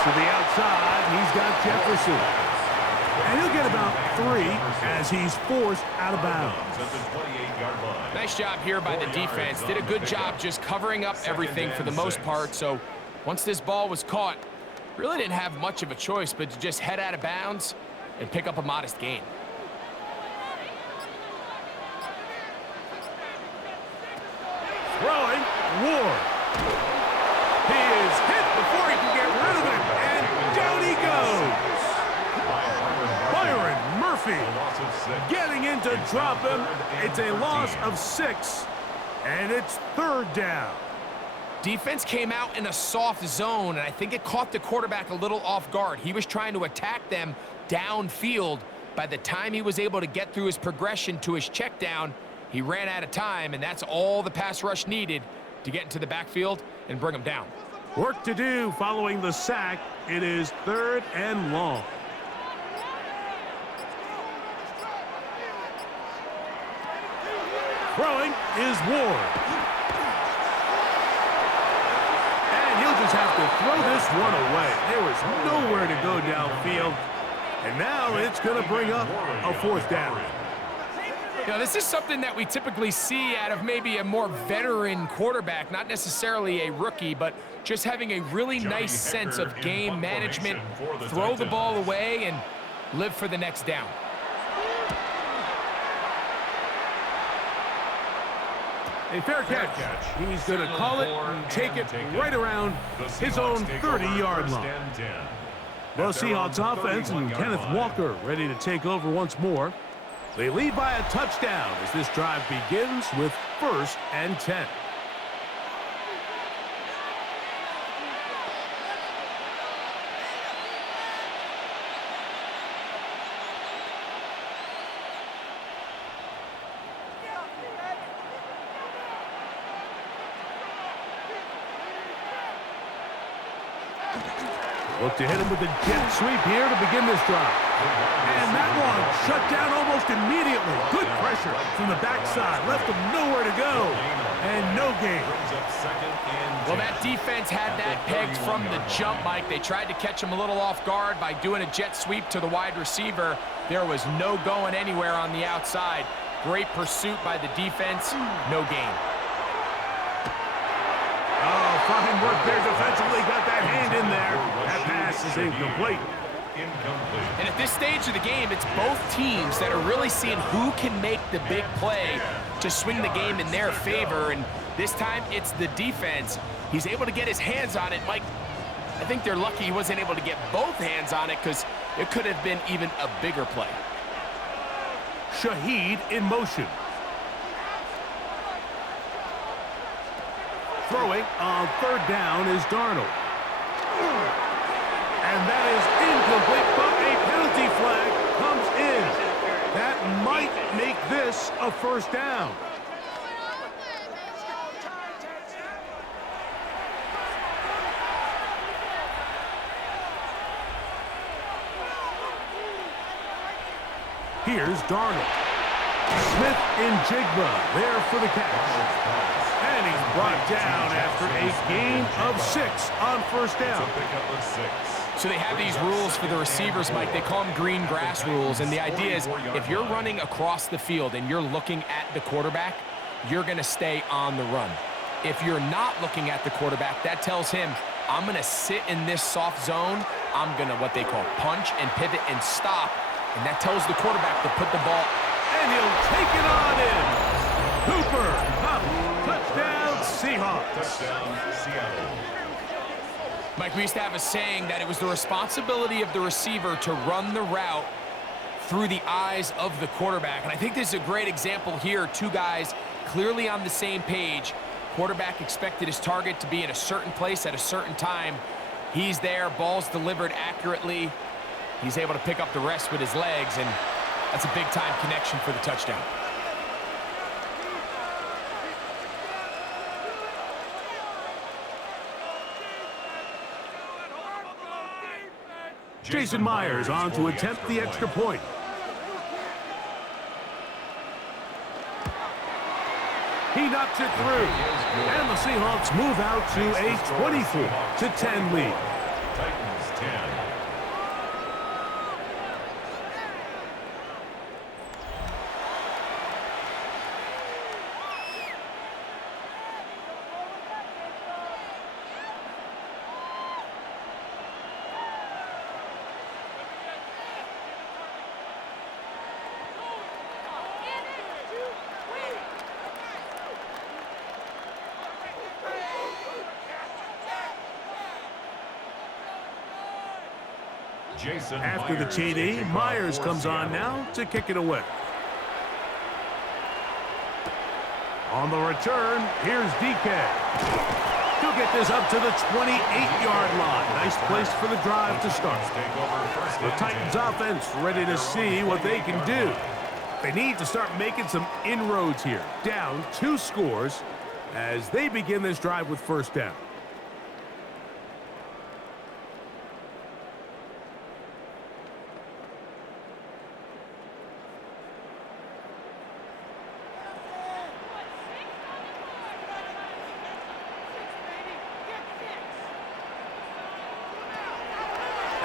To the outside, he's got Jefferson. And he'll get about 3 as he's forced out of bounds. Nice job here by the defense. Did a good job just covering up everything for the most part, so Once this ball was caught, really didn't have much of a choice but to just head out of bounds and pick up a modest gain. Throwing, Ward. He is hit before he can get rid of it, and down he goes. Byron Murphy getting in to drop him. It's a loss of 6, and it's 3rd down. Defense came out in a soft zone, and I think it caught the quarterback a little off guard. He was trying to attack them downfield. By the time he was able to get through his progression to his check down, he ran out of time, and that's all the pass rush needed to get into the backfield and bring him down. Work to do following the sack. It is 3rd and long. Throwing is Ward. And he'll just have to throw this one away. There was nowhere to go downfield. And now it's going to bring up a 4th down. You know, this is something that we typically see out of maybe a more veteran quarterback, not necessarily a rookie, but just having a really nice sense of game management, throw the ball away, and live for the next down. A fair catch. He's going to call it and take it right around his own 30-yard line. The Seahawks offense and Kenneth Walker ready to take over once more. They lead by a touchdown as this drive begins with 1st and 10. Look to hit him with a jet sweep here to begin this drive. And that one shut down almost immediately. Good pressure from the backside. Left him nowhere to go. And no gain. Well, that defense had that pegged from the jump, Mike. They tried to catch him a little off guard by doing a jet sweep to the wide receiver. There was no going anywhere on the outside. Great pursuit by the defense. No gain. Oh, fine work there defensively. Got that hand in there. That pass is incomplete. And at this stage of the game, it's both teams that are really seeing who can make the big play to swing the game in their favor. And this time, it's the defense. He's able to get his hands on it. Mike, I think they're lucky he wasn't able to get both hands on it because it could have been even a bigger play. Shaheed in motion. Throwing on 3rd down is Darnold. And that is incomplete, but a penalty flag comes in. That might make this a 1st down. Here's Darnold. Smith in Jigba there for the catch. And he's brought down after a gain of 6 on 1st down. So they have these rules for the receivers, Mike. They call them green grass rules. And the idea is if you're running across the field and you're looking at the quarterback, you're going to stay on the run. If you're not looking at the quarterback, that tells him, I'm going to sit in this soft zone. I'm going to what they call punch and pivot and stop. And that tells the quarterback to put the ball. And he'll take it on in. Cooper, up, touchdown, Seahawks. Touchdown, Seattle. Mike, we used to have a saying that it was the responsibility of the receiver to run the route through the eyes of the quarterback. And I think this is a great example here. 2 guys clearly on the same page. Quarterback expected his target to be in a certain place at a certain time. He's there, ball's delivered accurately. He's able to pick up the rest with his legs, and that's a big-time connection for the touchdown. Jason Myers on to attempt the extra point. He knocks it through. And the Seahawks move out to a 24-10 lead. Titans 10. After the TD, Myers comes on now to kick it away. On the return, here's DK. He'll get this up to the 28-yard line. Nice place for the drive to start. The Titans offense ready to see what they can do. They need to start making some inroads here. Down 2 scores as they begin this drive with first down.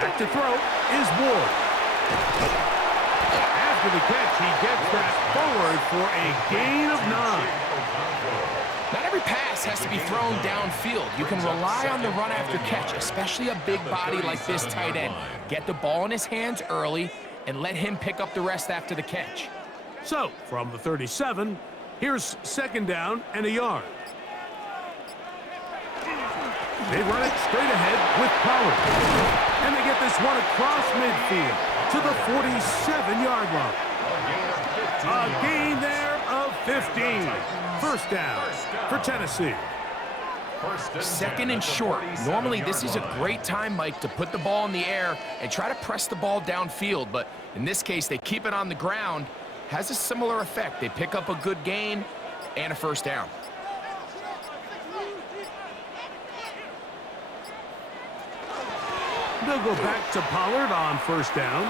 Back to throw is Ward. After the catch, he gets that forward for a gain of 9. Not every pass has to be thrown downfield. You can rely on the run after catch, especially a big body like this tight end. Get the ball in his hands early and let him pick up the rest after the catch. So, from the 37, here's second down and a yard. They run it straight ahead with Pollard. And they get this one across midfield to the 47-yard line. A gain there of 15. First down for Tennessee. Second and short. Normally, this is a great time, Mike, to put the ball in the air and try to press the ball downfield. But in this case, they keep it on the ground. Has a similar effect. They pick up a good gain and a first down. They'll go back to Pollard on first down.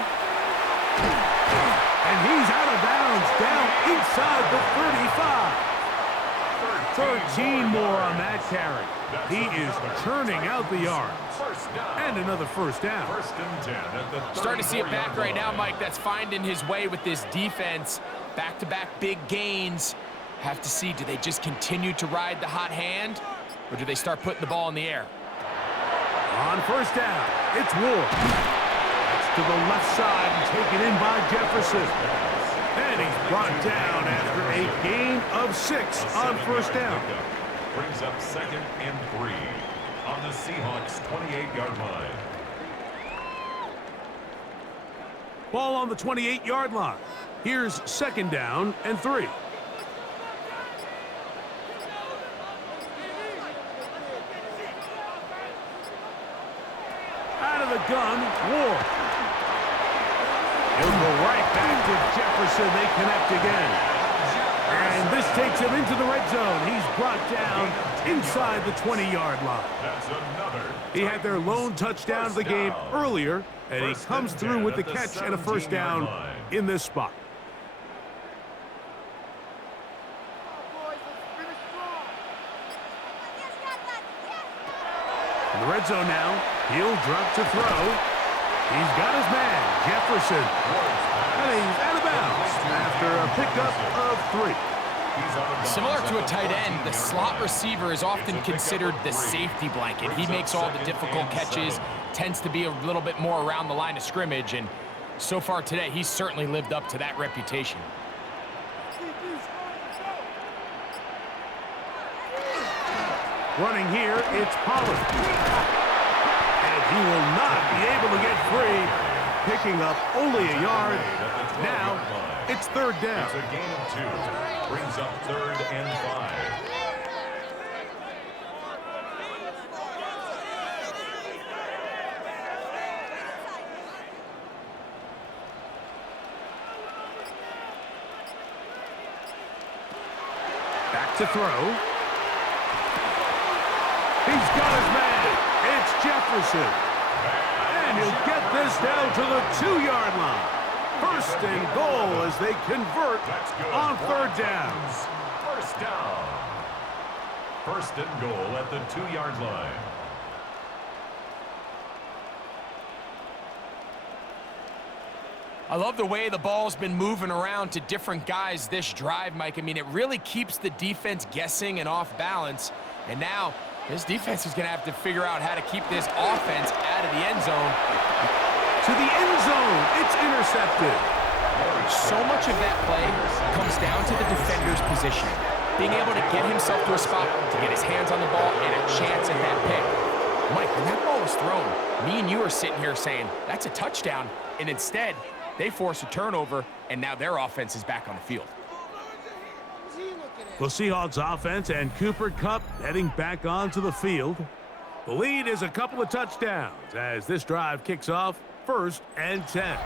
And he's out of bounds, down inside the 35. 13 more on that carry. He is turning out the yards. And another first down. Starting to see it back right now, Mike. That's finding his way with this defense. Back-to-back big gains. Have to see, do they just continue to ride the hot hand, or do they start putting the ball in the air? On first down, it's Ward. That's to the left side and taken in by Jefferson. And he's brought down after a gain of 6 on first down. Brings up second and 3 on the Seahawks' 28-yard line. Ball on the 28-yard line. Here's second down and 3. Out of the gun, Ward. He'll go right back to Jefferson. They connect again. And this takes him into the red zone. He's brought down inside the 20-yard line. He had their lone touchdown of the game earlier, and he comes through with the catch and a first down in this spot. In the red zone now, he'll drop to throw. He's got his man, Jefferson. And he's out of bounds after a pickup of 3. Similar to a tight end, the slot receiver is often considered the safety blanket. He makes all the difficult catches, tends to be a little bit more around the line of scrimmage, and so far today, he's certainly lived up to that reputation. Running here, it's Pollard. And he will not be able to get free, picking up only a yard. Now, it's third down. It's a gain of 2. Brings up third and 5. Back to throw. He's got his man. It's Jefferson. And he'll get this down to the 2-yard line. First and goal as they convert on third down. First down. First and goal at the 2-yard line. I love the way the ball's been moving around to different guys this drive, Mike. I mean, it really keeps the defense guessing and off balance. And now, this defense is going to have to figure out how to keep this offense out of the end zone. To the end zone, it's intercepted. So much of that play comes down to the defender's positioning. Being able to get himself to a spot to get his hands on the ball and a chance at that pick. Mike, when that ball was thrown, me and you are sitting here saying, that's a touchdown, and instead, they force a turnover, and now their offense is back on the field. The Seahawks offense and Cooper Kupp heading back onto the field. The lead is a couple of touchdowns as this drive kicks off 1st and 10.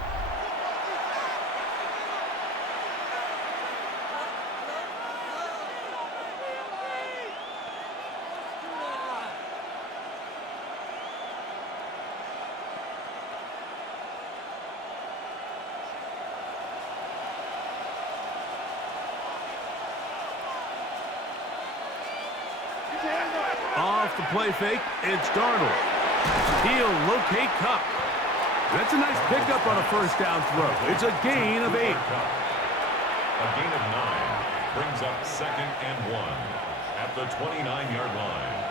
Off the play fake, it's Darnold. He'll locate Kupp. That's a nice pickup on a first down throw. It's a gain of 8. A gain of 9 brings up 2nd and 1 at the 29-yard line.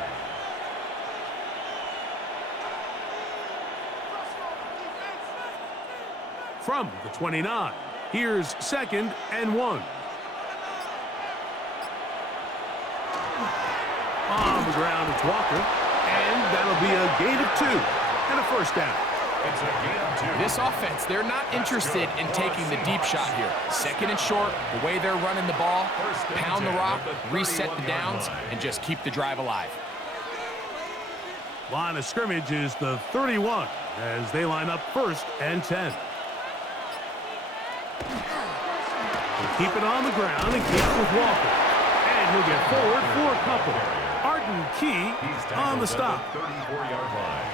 From the 29, here's 2nd and 1. On the ground, it's Walker, and that'll be a gain of 2 and a first down. It's a gain of 2. This offense, they're not interested in taking the deep shot here. 2nd and short, the way they're running the ball, pound the rock, reset the downs, and just keep the drive alive. Line of scrimmage is the 31 as they line up 1st and 10. He'll keep it on the ground and keep with Walker. And he'll get forward for a couple. Arden Key on the stop. 34-yard line.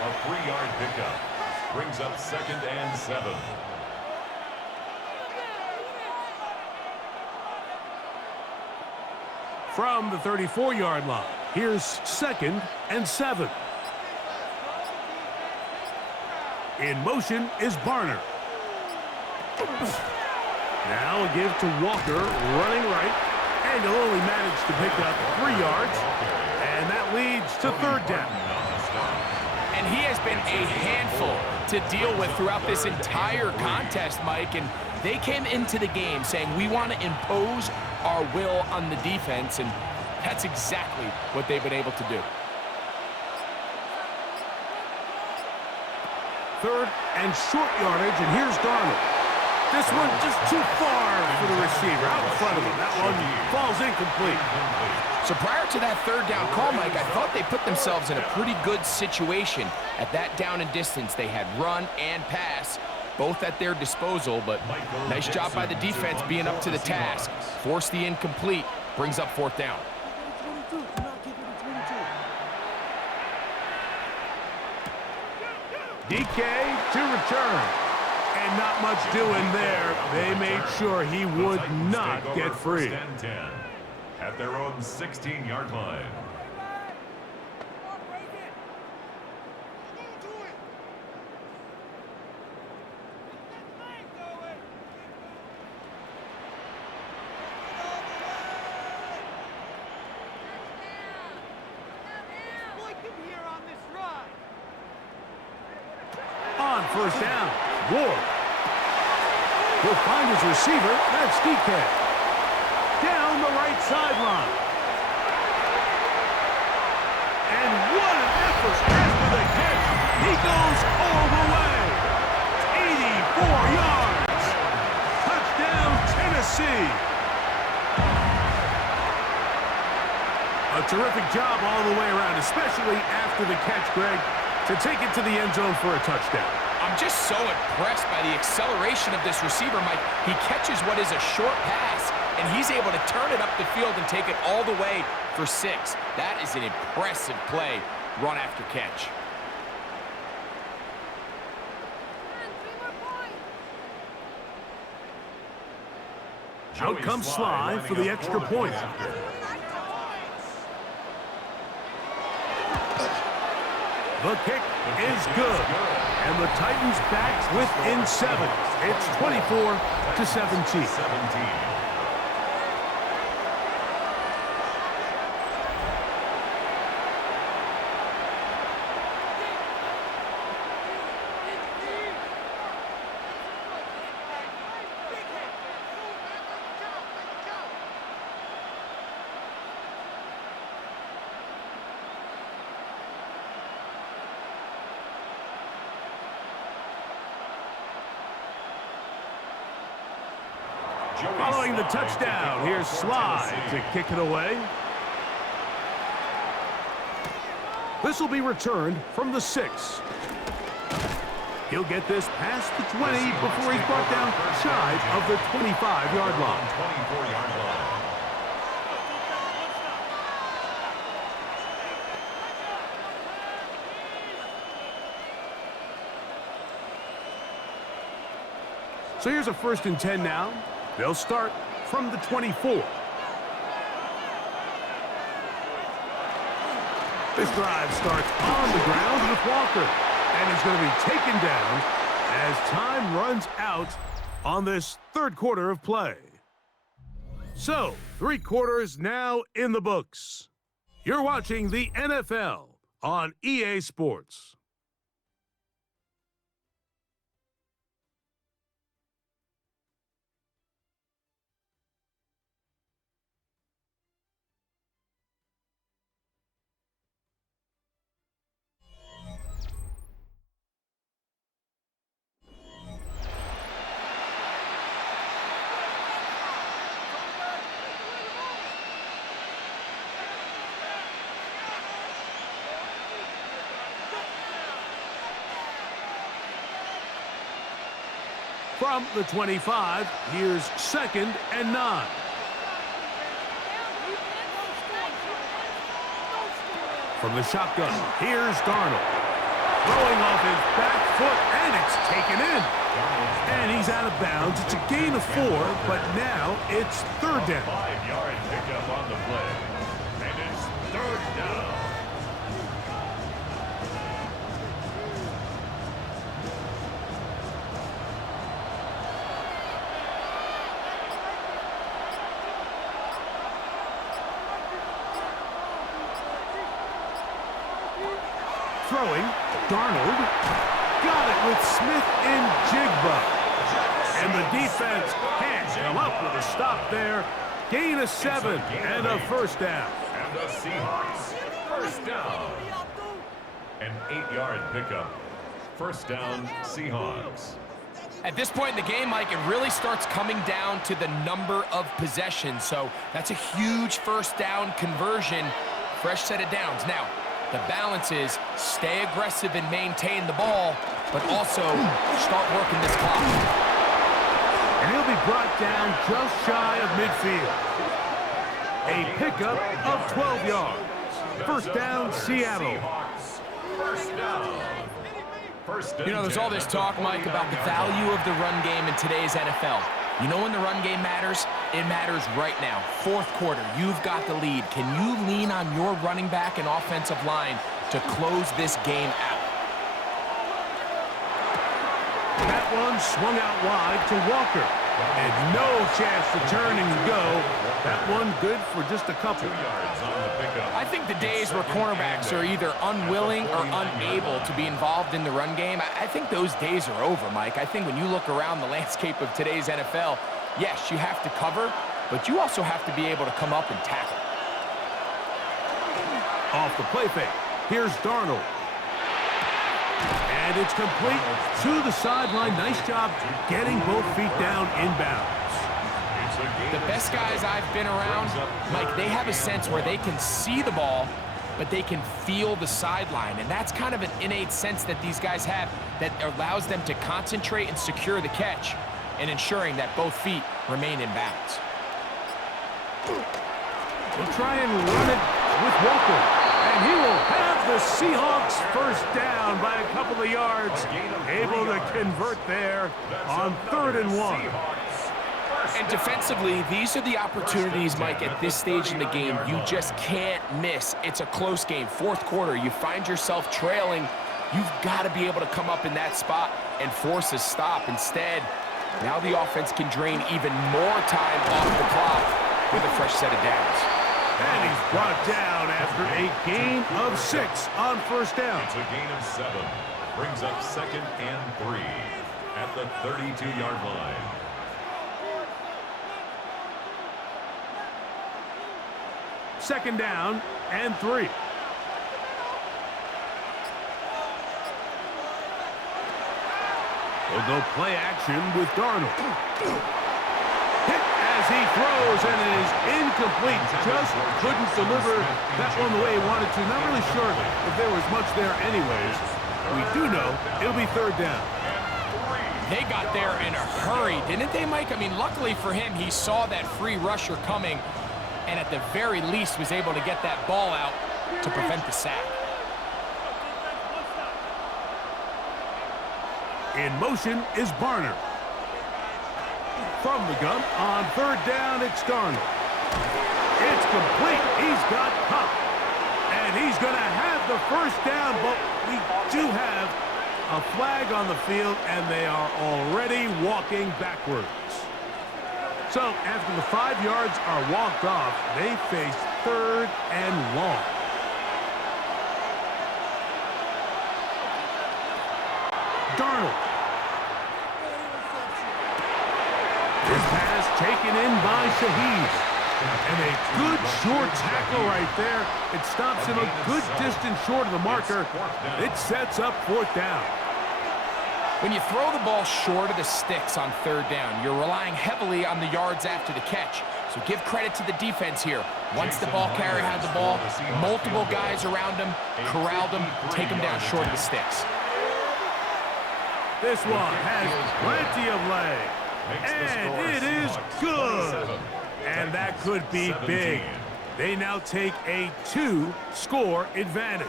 A 3-yard pickup brings up 2nd and 7. From the 34-yard line, here's 2nd and 7. In motion is Barner. Now a give to Walker, running right, and he'll only manage to pick up 3 yards, and that leads to 3rd down. And he has been a handful to deal with throughout this entire contest, Mike, and they came into the game saying we want to impose our will on the defense, and that's exactly what they've been able to do. 3rd and short yardage, and here's Darnold. This one just too far for the receiver, out in front of him. That one falls incomplete. So prior to that 3rd down call, Mike, I thought they put themselves in a pretty good situation at that down and distance. They had run and pass, both at their disposal, but nice job by the defense being up to the task. Force the incomplete, brings up 4th down. DK to return. And not much doing there. They made sure he would not get free. 1st and 10 at their own 16-yard line. On 1st down, Ward will find his receiver. That's DK. Down the right sideline. And what an effort after the catch. He goes all the way. 84 yards. Touchdown, Tennessee. A terrific job all the way around, especially after the catch, Greg, to take it to the end zone for a touchdown. I'm just so impressed by the acceleration of this receiver, Mike. He catches what is a short pass, and he's able to turn it up the field and take it all the way for 6. That is an impressive play, run after catch. Out comes Sly for the extra point. The kick is good. And the Titans back within 7. It's 24-17. Following the touchdown, here's Slide to kick it away. This will be returned from the 6. He'll get this past the 20 before he's brought down shy of the 25-yard line. 24-yard line. So here's a 1st and 10 now. They'll start from the 24. This drive starts on the ground with Walker. And he's going to be taken down as time runs out on this 3rd quarter of play. So, 3 quarters now in the books. You're watching the NFL on EA Sports. From the 25, here's 2nd and 9. From the shotgun, here's Darnold. Throwing off his back foot, and it's taken in. And he's out of bounds. It's a gain of 4, but now it's 3rd down. 5-yard pickup on the play. And it's 3rd down. Throwing, Darnold got it with Smith and Jigba. And the defense can't come up with a stop there. Gain of 7 and a 1st down. And the Seahawks, 1st down. An 8-yard pickup. 1st down, Seahawks. At this point in the game, Mike, it really starts coming down to the number of possessions. So that's a huge 1st down conversion. Fresh set of downs. Now, the balance is stay aggressive and maintain the ball, but also start working this clock. And he'll be brought down just shy of midfield. A pickup of 12 yards. 1st down, Seattle. 1st down. You know, there's all this talk, Mike, about the value of the run game in today's NFL. You know when the run game matters? It matters right now. 4th quarter, you've got the lead. Can you lean on your running back and offensive line to close this game out? That one swung out wide to Walker. And no chance to turn and go. That one good for just a couple. 2 yards on the pickup. I think the days where cornerbacks are either unwilling or unable to be involved in the run game, I think those days are over, Mike. I think when you look around the landscape of today's NFL, yes, you have to cover, but you also have to be able to come up and tackle. Off the play fake. Here's Darnold. And it's complete to the sideline. Nice job getting both feet down inbounds. The best guys I've been around, Mike, they have a sense where they can see the ball, but they can feel the sideline. And that's kind of an innate sense that these guys have that allows them to concentrate and secure the catch and ensuring that both feet remain in bounds. They'll try and run it with Walker. And he will have the Seahawks 1st down by a couple of yards. Able to convert there on 3rd and 1. And defensively, these are the opportunities, Mike, at this stage in the game you just can't miss. It's a close game. 4th quarter, you find yourself trailing. You've got to be able to come up in that spot and force a stop. Instead, now the offense can drain even more time off the clock with a fresh set of downs. And he's brought down after a gain of 6 on 1st down. It's a gain of 7. Brings up 2nd and 3 at the 32-yard line. Second down and 3. They'll go play action with Darnold. Hit as he throws, and it is incomplete. Just couldn't deliver that one the way he wanted to. Not really sure if there was much there anyways. We do know it'll be third down. They got there in a hurry, didn't they, Mike? I mean, luckily for him, he saw that free rusher coming, and at the very least was able to get that ball out to prevent the sack. In motion is Barner. From the gun, on third down, it's Darnold. It's complete. He's got Cup. And he's going to have the first down, but we do have a flag on the field, and they are already walking backwards. So after the 5 yards are walked off, they face third and long. Darnold. This pass taken in by Shaheed. And a good short tackle right there. It stops him a good distance short of the marker. It sets up fourth down. When you throw the ball short of the sticks on third down, you're relying heavily on the yards after the catch. So give credit to the defense here. Once the ball carrier had the ball, multiple guys around him, corralled him, take him down short of the sticks. This one has plenty of leg. And it is good. And that could be big. They now take a 2-score advantage.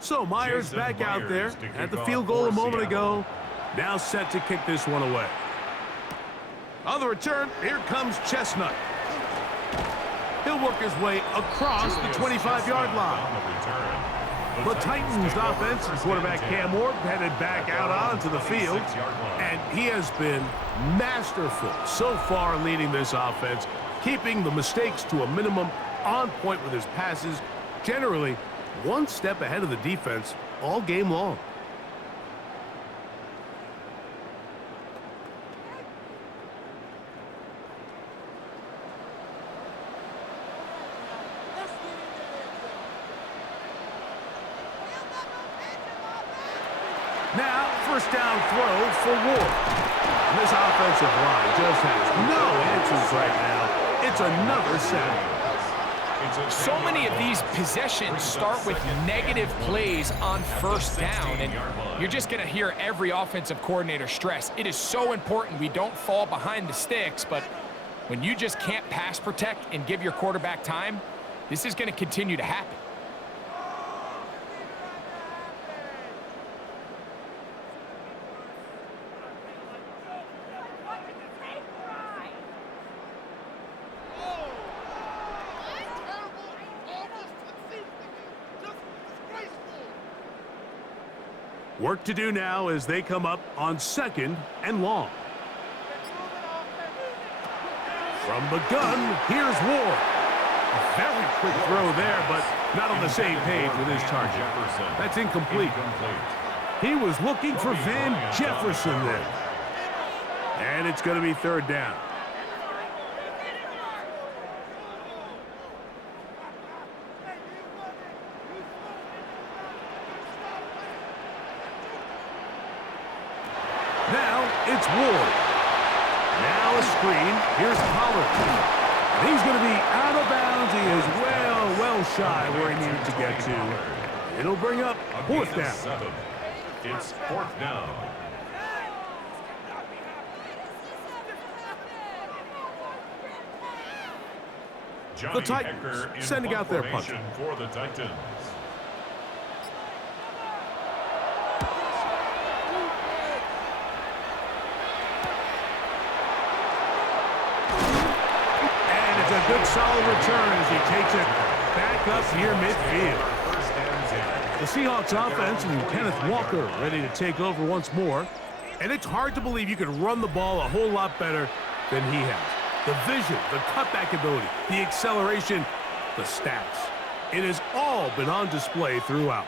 So Myers back out there at the field goal a moment ago. Now set to kick this one away. On the return, here comes Chestnut. He'll work his way across the 25-yard line. The Titans offense and quarterback Cam Ward headed back out onto the field. And he has been masterful so far leading this offense, keeping the mistakes to a minimum, on point with his passes, generally one step ahead of the defense all game long. Now, first down throw for Ward. And this offensive line just has no answers right now. It's another sack. So many of these possessions start with negative plays on first down, and you're just going to hear every offensive coordinator stress. It is so important we don't fall behind the sticks, but when you just can't pass protect and give your quarterback time, this is going to continue to happen. Work to do now as they come up on second and long. From the gun, here's Ward. A very quick throw there, but not on the same page with his target. That's incomplete. He was looking for Van Jefferson there. And it's going to be third down. It's Ward. Now a screen. Here's Pollard. And he's going to be out of bounds. He is well shy where he needed to get to. It'll bring up fourth down. It's fourth down. The Titans sending out their punter. For the Titans. A good solid return as he takes it back up near midfield. The Seahawks offense and Kenneth Walker ready to take over once more. And it's hard to believe you could run the ball a whole lot better than he has. The vision, the cutback ability, the acceleration, the stats. It has all been on display throughout.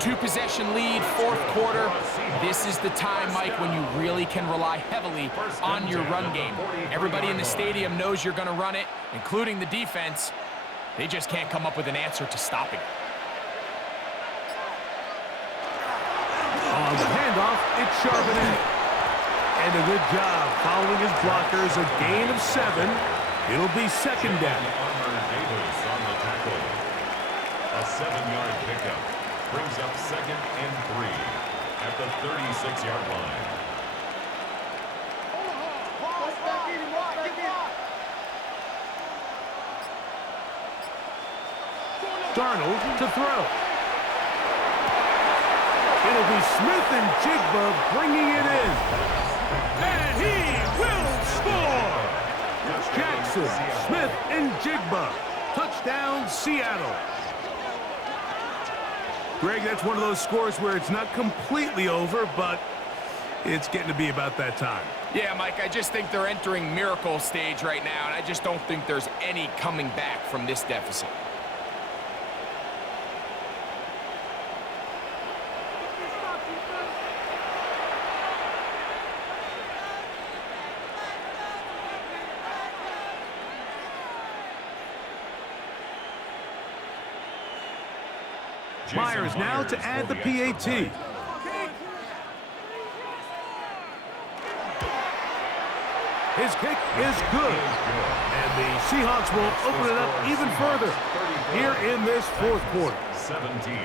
Two-possession lead, fourth quarter. This is the time, Mike, when you really can rely heavily on your run game. Everybody in the stadium knows you're going to run it, including the defense. They just can't come up with an answer to stopping it. On the handoff, it's Charbonnet. And a good job following his blockers, a gain of 7. It'll be second down. Davis on the tackle. A 7-yard pickup brings up 2nd and 3 at the 36-yard line. Darnold to throw. It'll be Smith and Jigba bringing it in. And he will score! Jackson, Smith, and Jigba. Touchdown, Seattle. Greg, that's one of those scores where it's not completely over, but it's getting to be about that time. Yeah, Mike, I just think they're entering miracle stage right now, and I just don't think there's any coming back from this deficit. Myers now to add the PAT. His kick is good. And the Seahawks will open it up even further here in this fourth quarter. 17.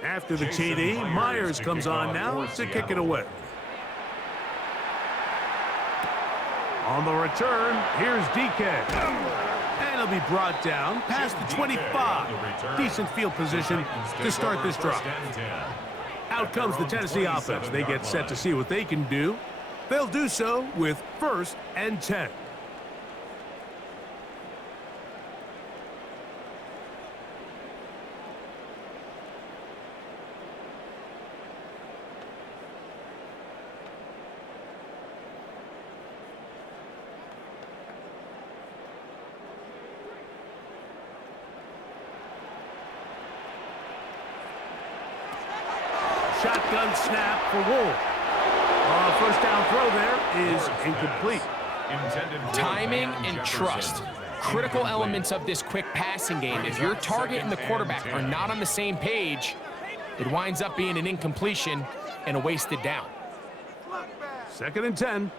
After the TD, Myers comes on now to kick it away. On the return, here's DK. And he'll be brought down past the 25. Decent field position to start this drive. Out comes the Tennessee offense. They get set to see what they can do. They'll do so with 1st and 10. Shotgun snap for Wolf. First down throw there is incomplete. Timing and trust. Critical elements of this quick passing game. If your target and the quarterback are not on the same page, it winds up being an incompletion and a wasted down. 2nd and 10.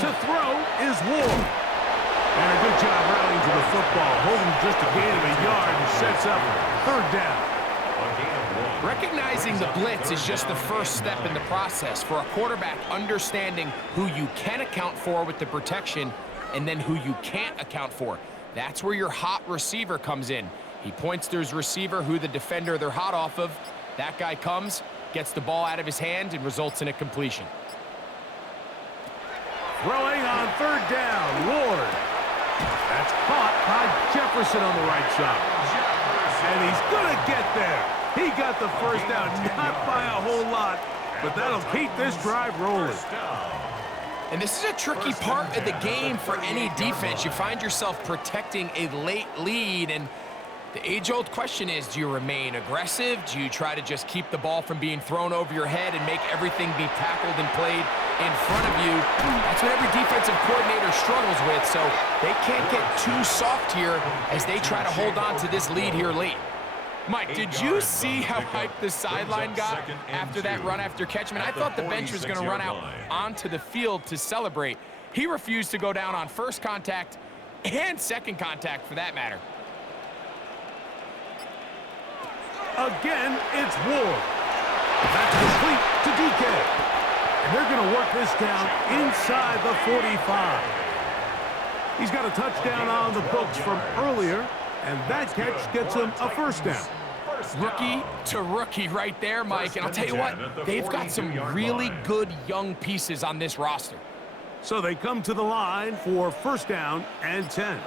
To throw is Ward. And a good job rallying to the football, holding just a gain of a yard and sets up 3rd down. Recognizing the blitz is just the first step in the process for a quarterback understanding who you can account for with the protection and then who you can't account for. That's where your hot receiver comes in. He points to his receiver, who the defender they're hot off of. That guy comes, gets the ball out of his hand, and results in a completion. Throwing on 3rd down, Ward. That's caught by Jefferson on the right side. And he's going to get there. He got the first down, not by a whole lot, but that'll keep this drive rolling. And this is a tricky part of the game for any defense. You find yourself protecting a late lead, and the age-old question is, do you remain aggressive? Do you try to just keep the ball from being thrown over your head and make everything be tackled and played in front of you? That's what every defensive coordinator struggles with, so they can't get too soft here as they try to hold on to this lead here late. Mike, did you see how hyped the sideline got after that run after catch? I mean, I thought the bench was going to run out onto the field to celebrate. He refused to go down on first contact and second contact for that matter. Again, it's Ward. That's complete to DK. And they're going to work this down inside the 45. He's got a touchdown on the books from earlier, and that catch gets him a first down. Rookie to rookie right there, Mike. And I'll tell you what, they've got some really good young pieces on this roster. So they come to the line for first down and 10.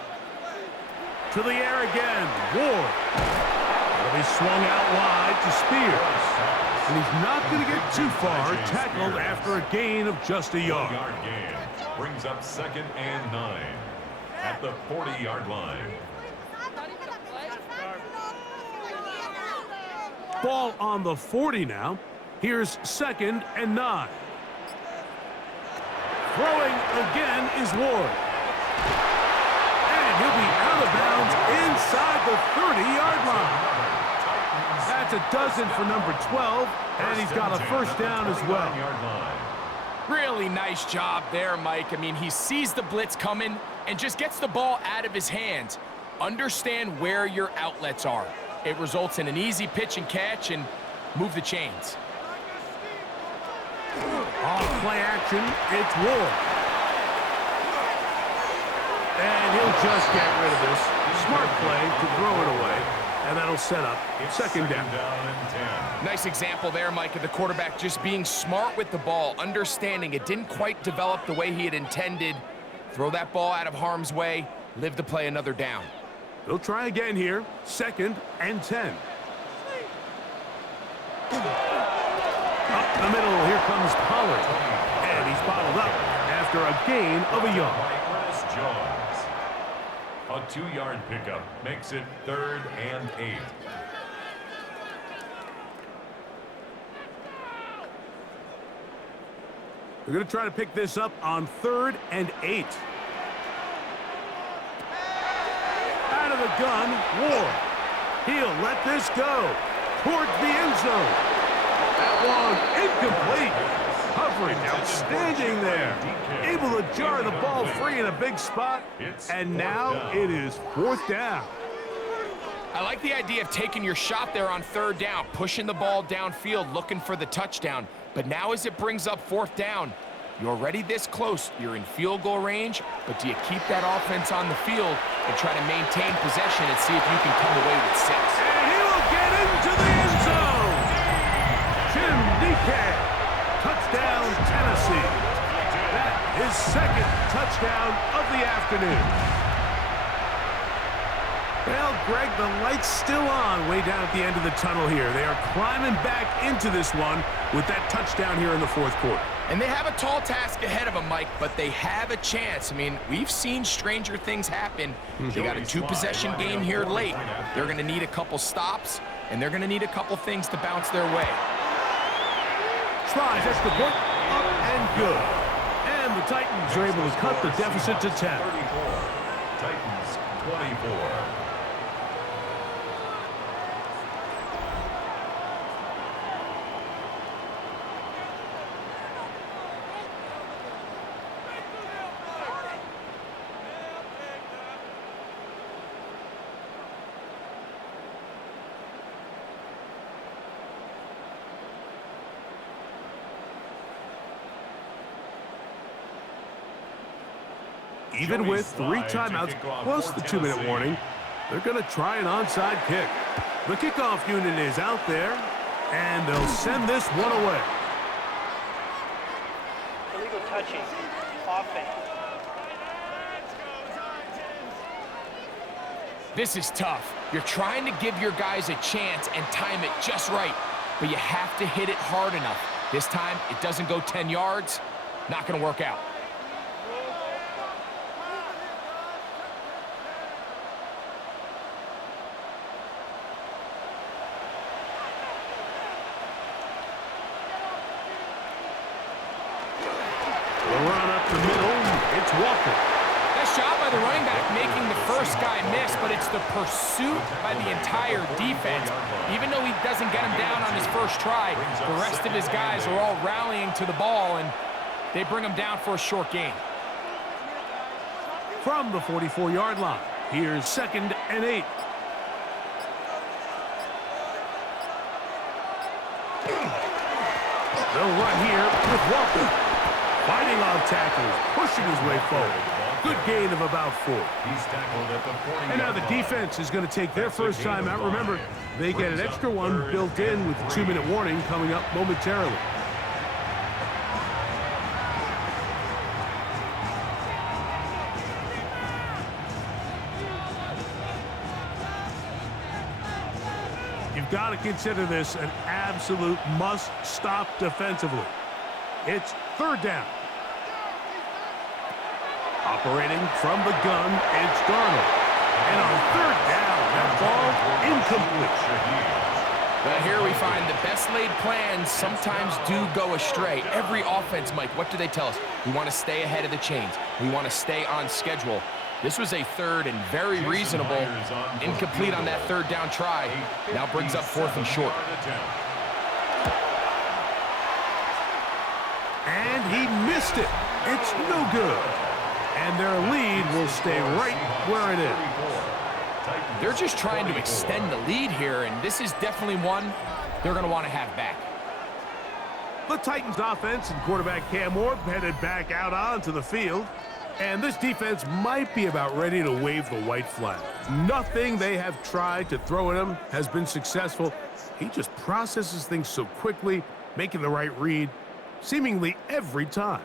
To the air again, Ward. It'll be swung out wide to Spears. And he's not going to get too far, tackled after a gain of just a yard. Gain brings up 2nd and 9 at the 40-yard line. Ball on the 40 now. Here's 2nd and 9. Throwing again is Ward. And he'll be out of bounds inside the 30-yard line. That's a dozen for number 12, and he's got a first down as well. Really nice job there, Mike. I mean, he sees the blitz coming and just gets the ball out of his hands. Understand where your outlets are. It results in an easy pitch and catch and move the chains. Off play action, it's Ward. And he'll just get rid of this. Smart play to throw it away. And that'll set up 2nd down. Nice example there, Mike, of the quarterback just being smart with the ball, understanding it didn't quite develop the way he had intended. Throw that ball out of harm's way, live to play another down. They'll try again here, 2nd and 10. Up the middle, here comes Pollard. And he's bottled up after a gain of a yard. A 2-yard pickup makes it 3rd and 8. They're going to try to pick this up on 3rd and 8. Out of the gun, Ward. He'll let this go towards the end zone. That one incomplete. Coverage outstanding there. Able to jar the ball free in a big spot. And now it is 4th down. I like the idea of taking your shot there on 3rd down, pushing the ball downfield, looking for the touchdown. But now as it brings up 4th down, you're already this close. You're in field goal range, but do you keep that offense on the field and try to maintain possession and see if you can come away with 6? And he will get into the end zone. Jim DK. Touchdown, Tennessee. That is 2nd touchdown of the afternoon. Well, Greg, the light's still on way down at the end of the tunnel here. They are climbing back into this one with that touchdown here in the 4th quarter. And they have a tall task ahead of them, Mike, but they have a chance. I mean, we've seen stranger things happen. They got a 2-possession game here late. They're going to need a couple stops, and they're going to need a couple things to bounce their way. Tries extra point, up and good. And the Titans are able to cut the deficit to 10. Titans 24. Even with 3 timeouts plus the 2-minute warning, they're going to try an onside kick. The kickoff unit is out there, and they'll send this one away. Illegal touching. Offense. This is tough. You're trying to give your guys a chance and time it just right, but you have to hit it hard enough. This time, it doesn't go 10 yards. Not going to work out. The running back making the first guy miss, but it's the pursuit by the entire defense. Even though he doesn't get him down on his first try, the rest of his guys are all rallying to the ball, and they bring him down for a short gain. From the 44-yard line, here's 2nd and 8. They'll run here with Walker. Fighting off tackles, pushing his way forward. Good gain of about 4. He's tackled at the 40-yard And now the line. defense is going to take their That's a first gain time of out. Remember, 5. they get an Brings up extra one 3rd built in and with the 3. 2-minute warning coming up momentarily. You've got to consider this an absolute must-stop defensively. It's 3rd down. Operating from the gun, it's Darnold. And on 3rd down, that ball incomplete. But here we find the best laid plans sometimes do go astray. Every offense, Mike, what do they tell us? We want to stay ahead of the chains. We want to stay on schedule. This was a 3rd and very reasonable. Incomplete on that 3rd down try. Now brings up 4th and short. And he missed it. It's no good. And their lead will stay right where it is. They're just trying to extend the lead here, and this is definitely one they're going to want to have back. The Titans offense and quarterback Cam Ward headed back out onto the field. And this defense might be about ready to wave the white flag. Nothing they have tried to throw at him has been successful. He just processes things so quickly, making the right read, seemingly every time.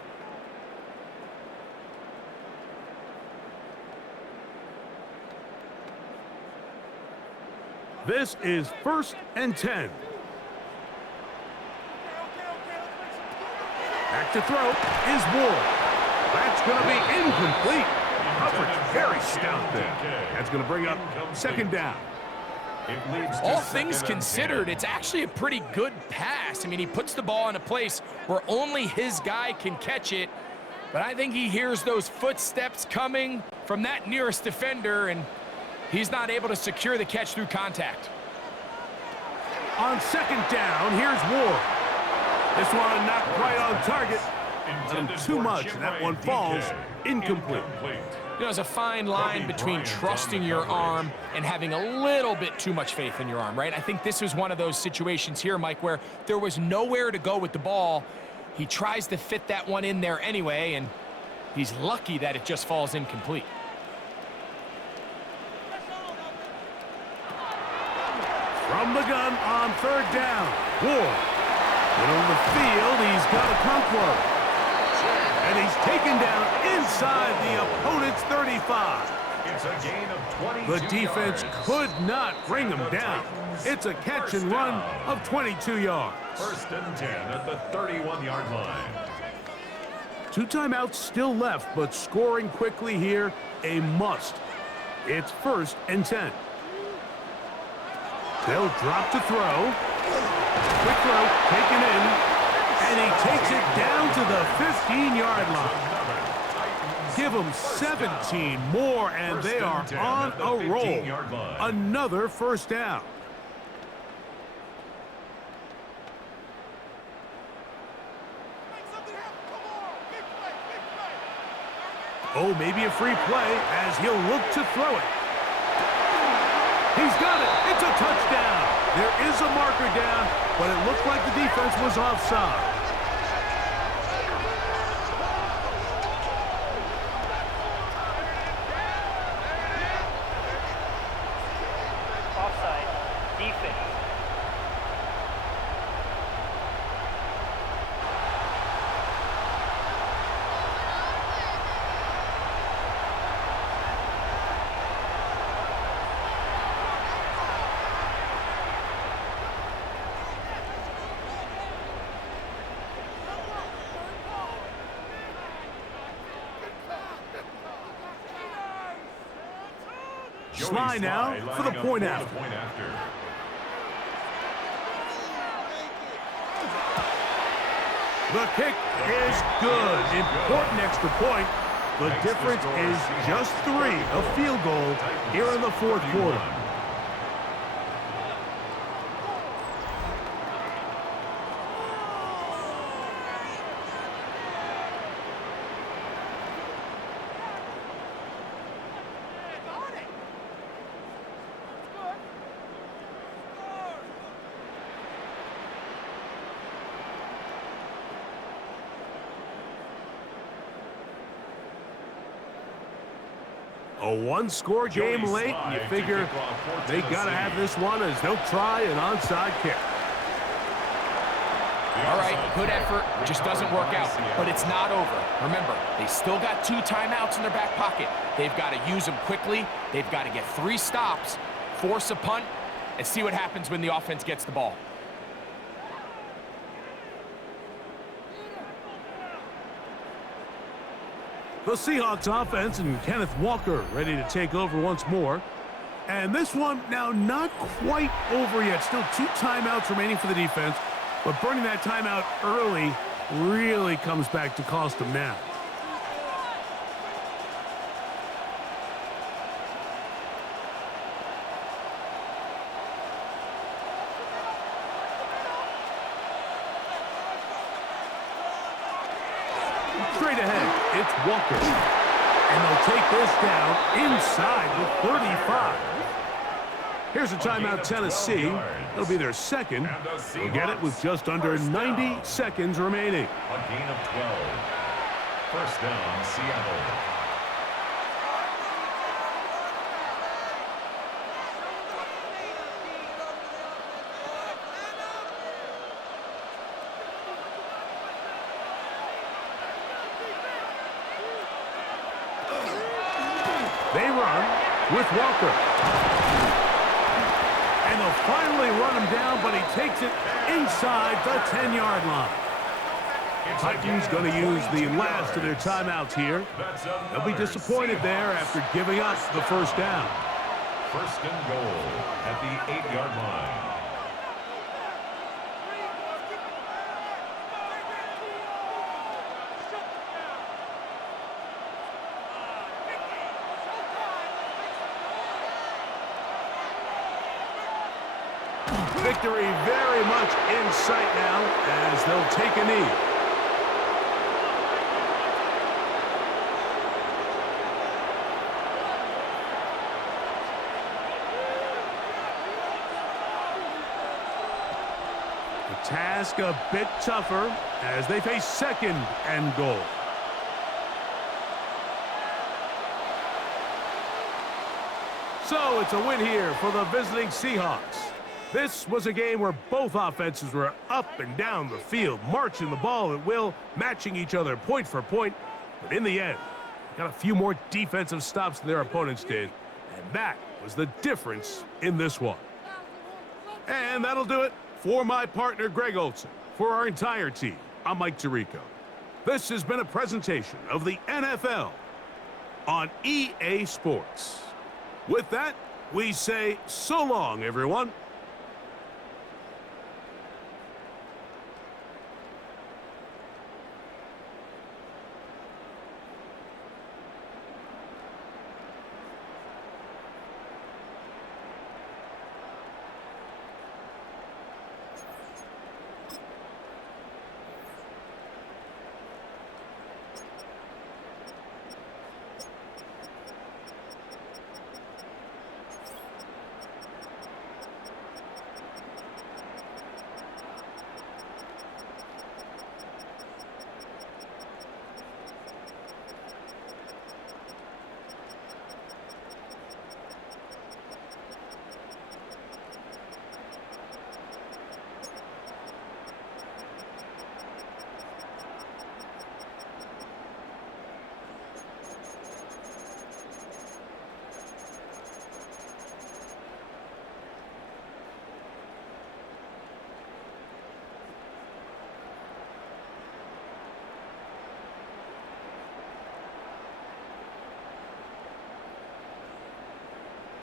This is 1st and 10. Back to throw is Ward. That's going to be incomplete. Coverage very stout there. That's going to bring up 2nd down. All things considered, it's actually a pretty good pass. I mean, he puts the ball in a place where only his guy can catch it. But I think he hears those footsteps coming from that nearest defender, and he's not able to secure the catch through contact. On 2nd down, here's Ward. This one not quite on target. Too much, and that one falls incomplete. You know, there's a fine line between trusting your arm and having a little bit too much faith in your arm, right? I think this was one of those situations here, Mike, where there was nowhere to go with the ball. He tries to fit that one in there anyway, and he's lucky that it just falls incomplete. From the gun on 3rd down, Ward. Middle of the field, he's got to come close. And he's taken down inside the opponent's 35. It's a gain of 22 The defense yards. could not bring him down. It's a catch and run of 22 yards. 1st and 10 at the 31-yard line. 2 timeouts still left, but scoring quickly here, a must. It's 1st and 10. They'll drop to throw. Quick throw, taken in, and he takes it down to the 15-yard line. Give them 17 more, and they are on a roll. Another 1st down. Oh, maybe a free play as he'll look to throw it. He's got it. It's a touchdown. There is a marker down, but it looked like the defense was offside. Offside. Defense. Sly now for the point after. The kick is good. Important extra point. The difference is just 3, a field goal here in the 4th quarter. A one-score game late, and you figure they got to have this one as they'll try an onside kick. All right, good effort, just doesn't work out, but it's not over. Remember, they still got 2 timeouts in their back pocket. They've got to use them quickly. They've got to get 3 stops, force a punt, and see what happens when the offense gets the ball. The Seahawks offense and Kenneth Walker ready to take over once more. And this one now not quite over yet. Still 2 timeouts remaining for the defense. But burning that timeout early really comes back to cost them now. Straight ahead, it's Walker. And they'll take this down inside the 35. Here's a timeout, Tennessee. It'll be their second. They'll get it with just under 90 seconds remaining. A gain of 12. First down, Seattle. They run with Walker. And they'll finally run him down, but he takes it inside the 10-yard line. Titans going to use the last of their timeouts here. They'll be disappointed there after giving up the first down. First and goal at the 8-yard line. Victory very much in sight now as they'll take a knee. The task a bit tougher as they face second and goal. So it's a win here for the visiting Seahawks. This was a game where both offenses were up and down the field, marching the ball at will, matching each other point for point. But in the end, got a few more defensive stops than their opponents did, and that was the difference in this one. And that'll do it for my partner, Greg Olson. For our entire team, I'm Mike Tirico. This has been a presentation of the NFL on EA Sports. With that, we say so long, everyone.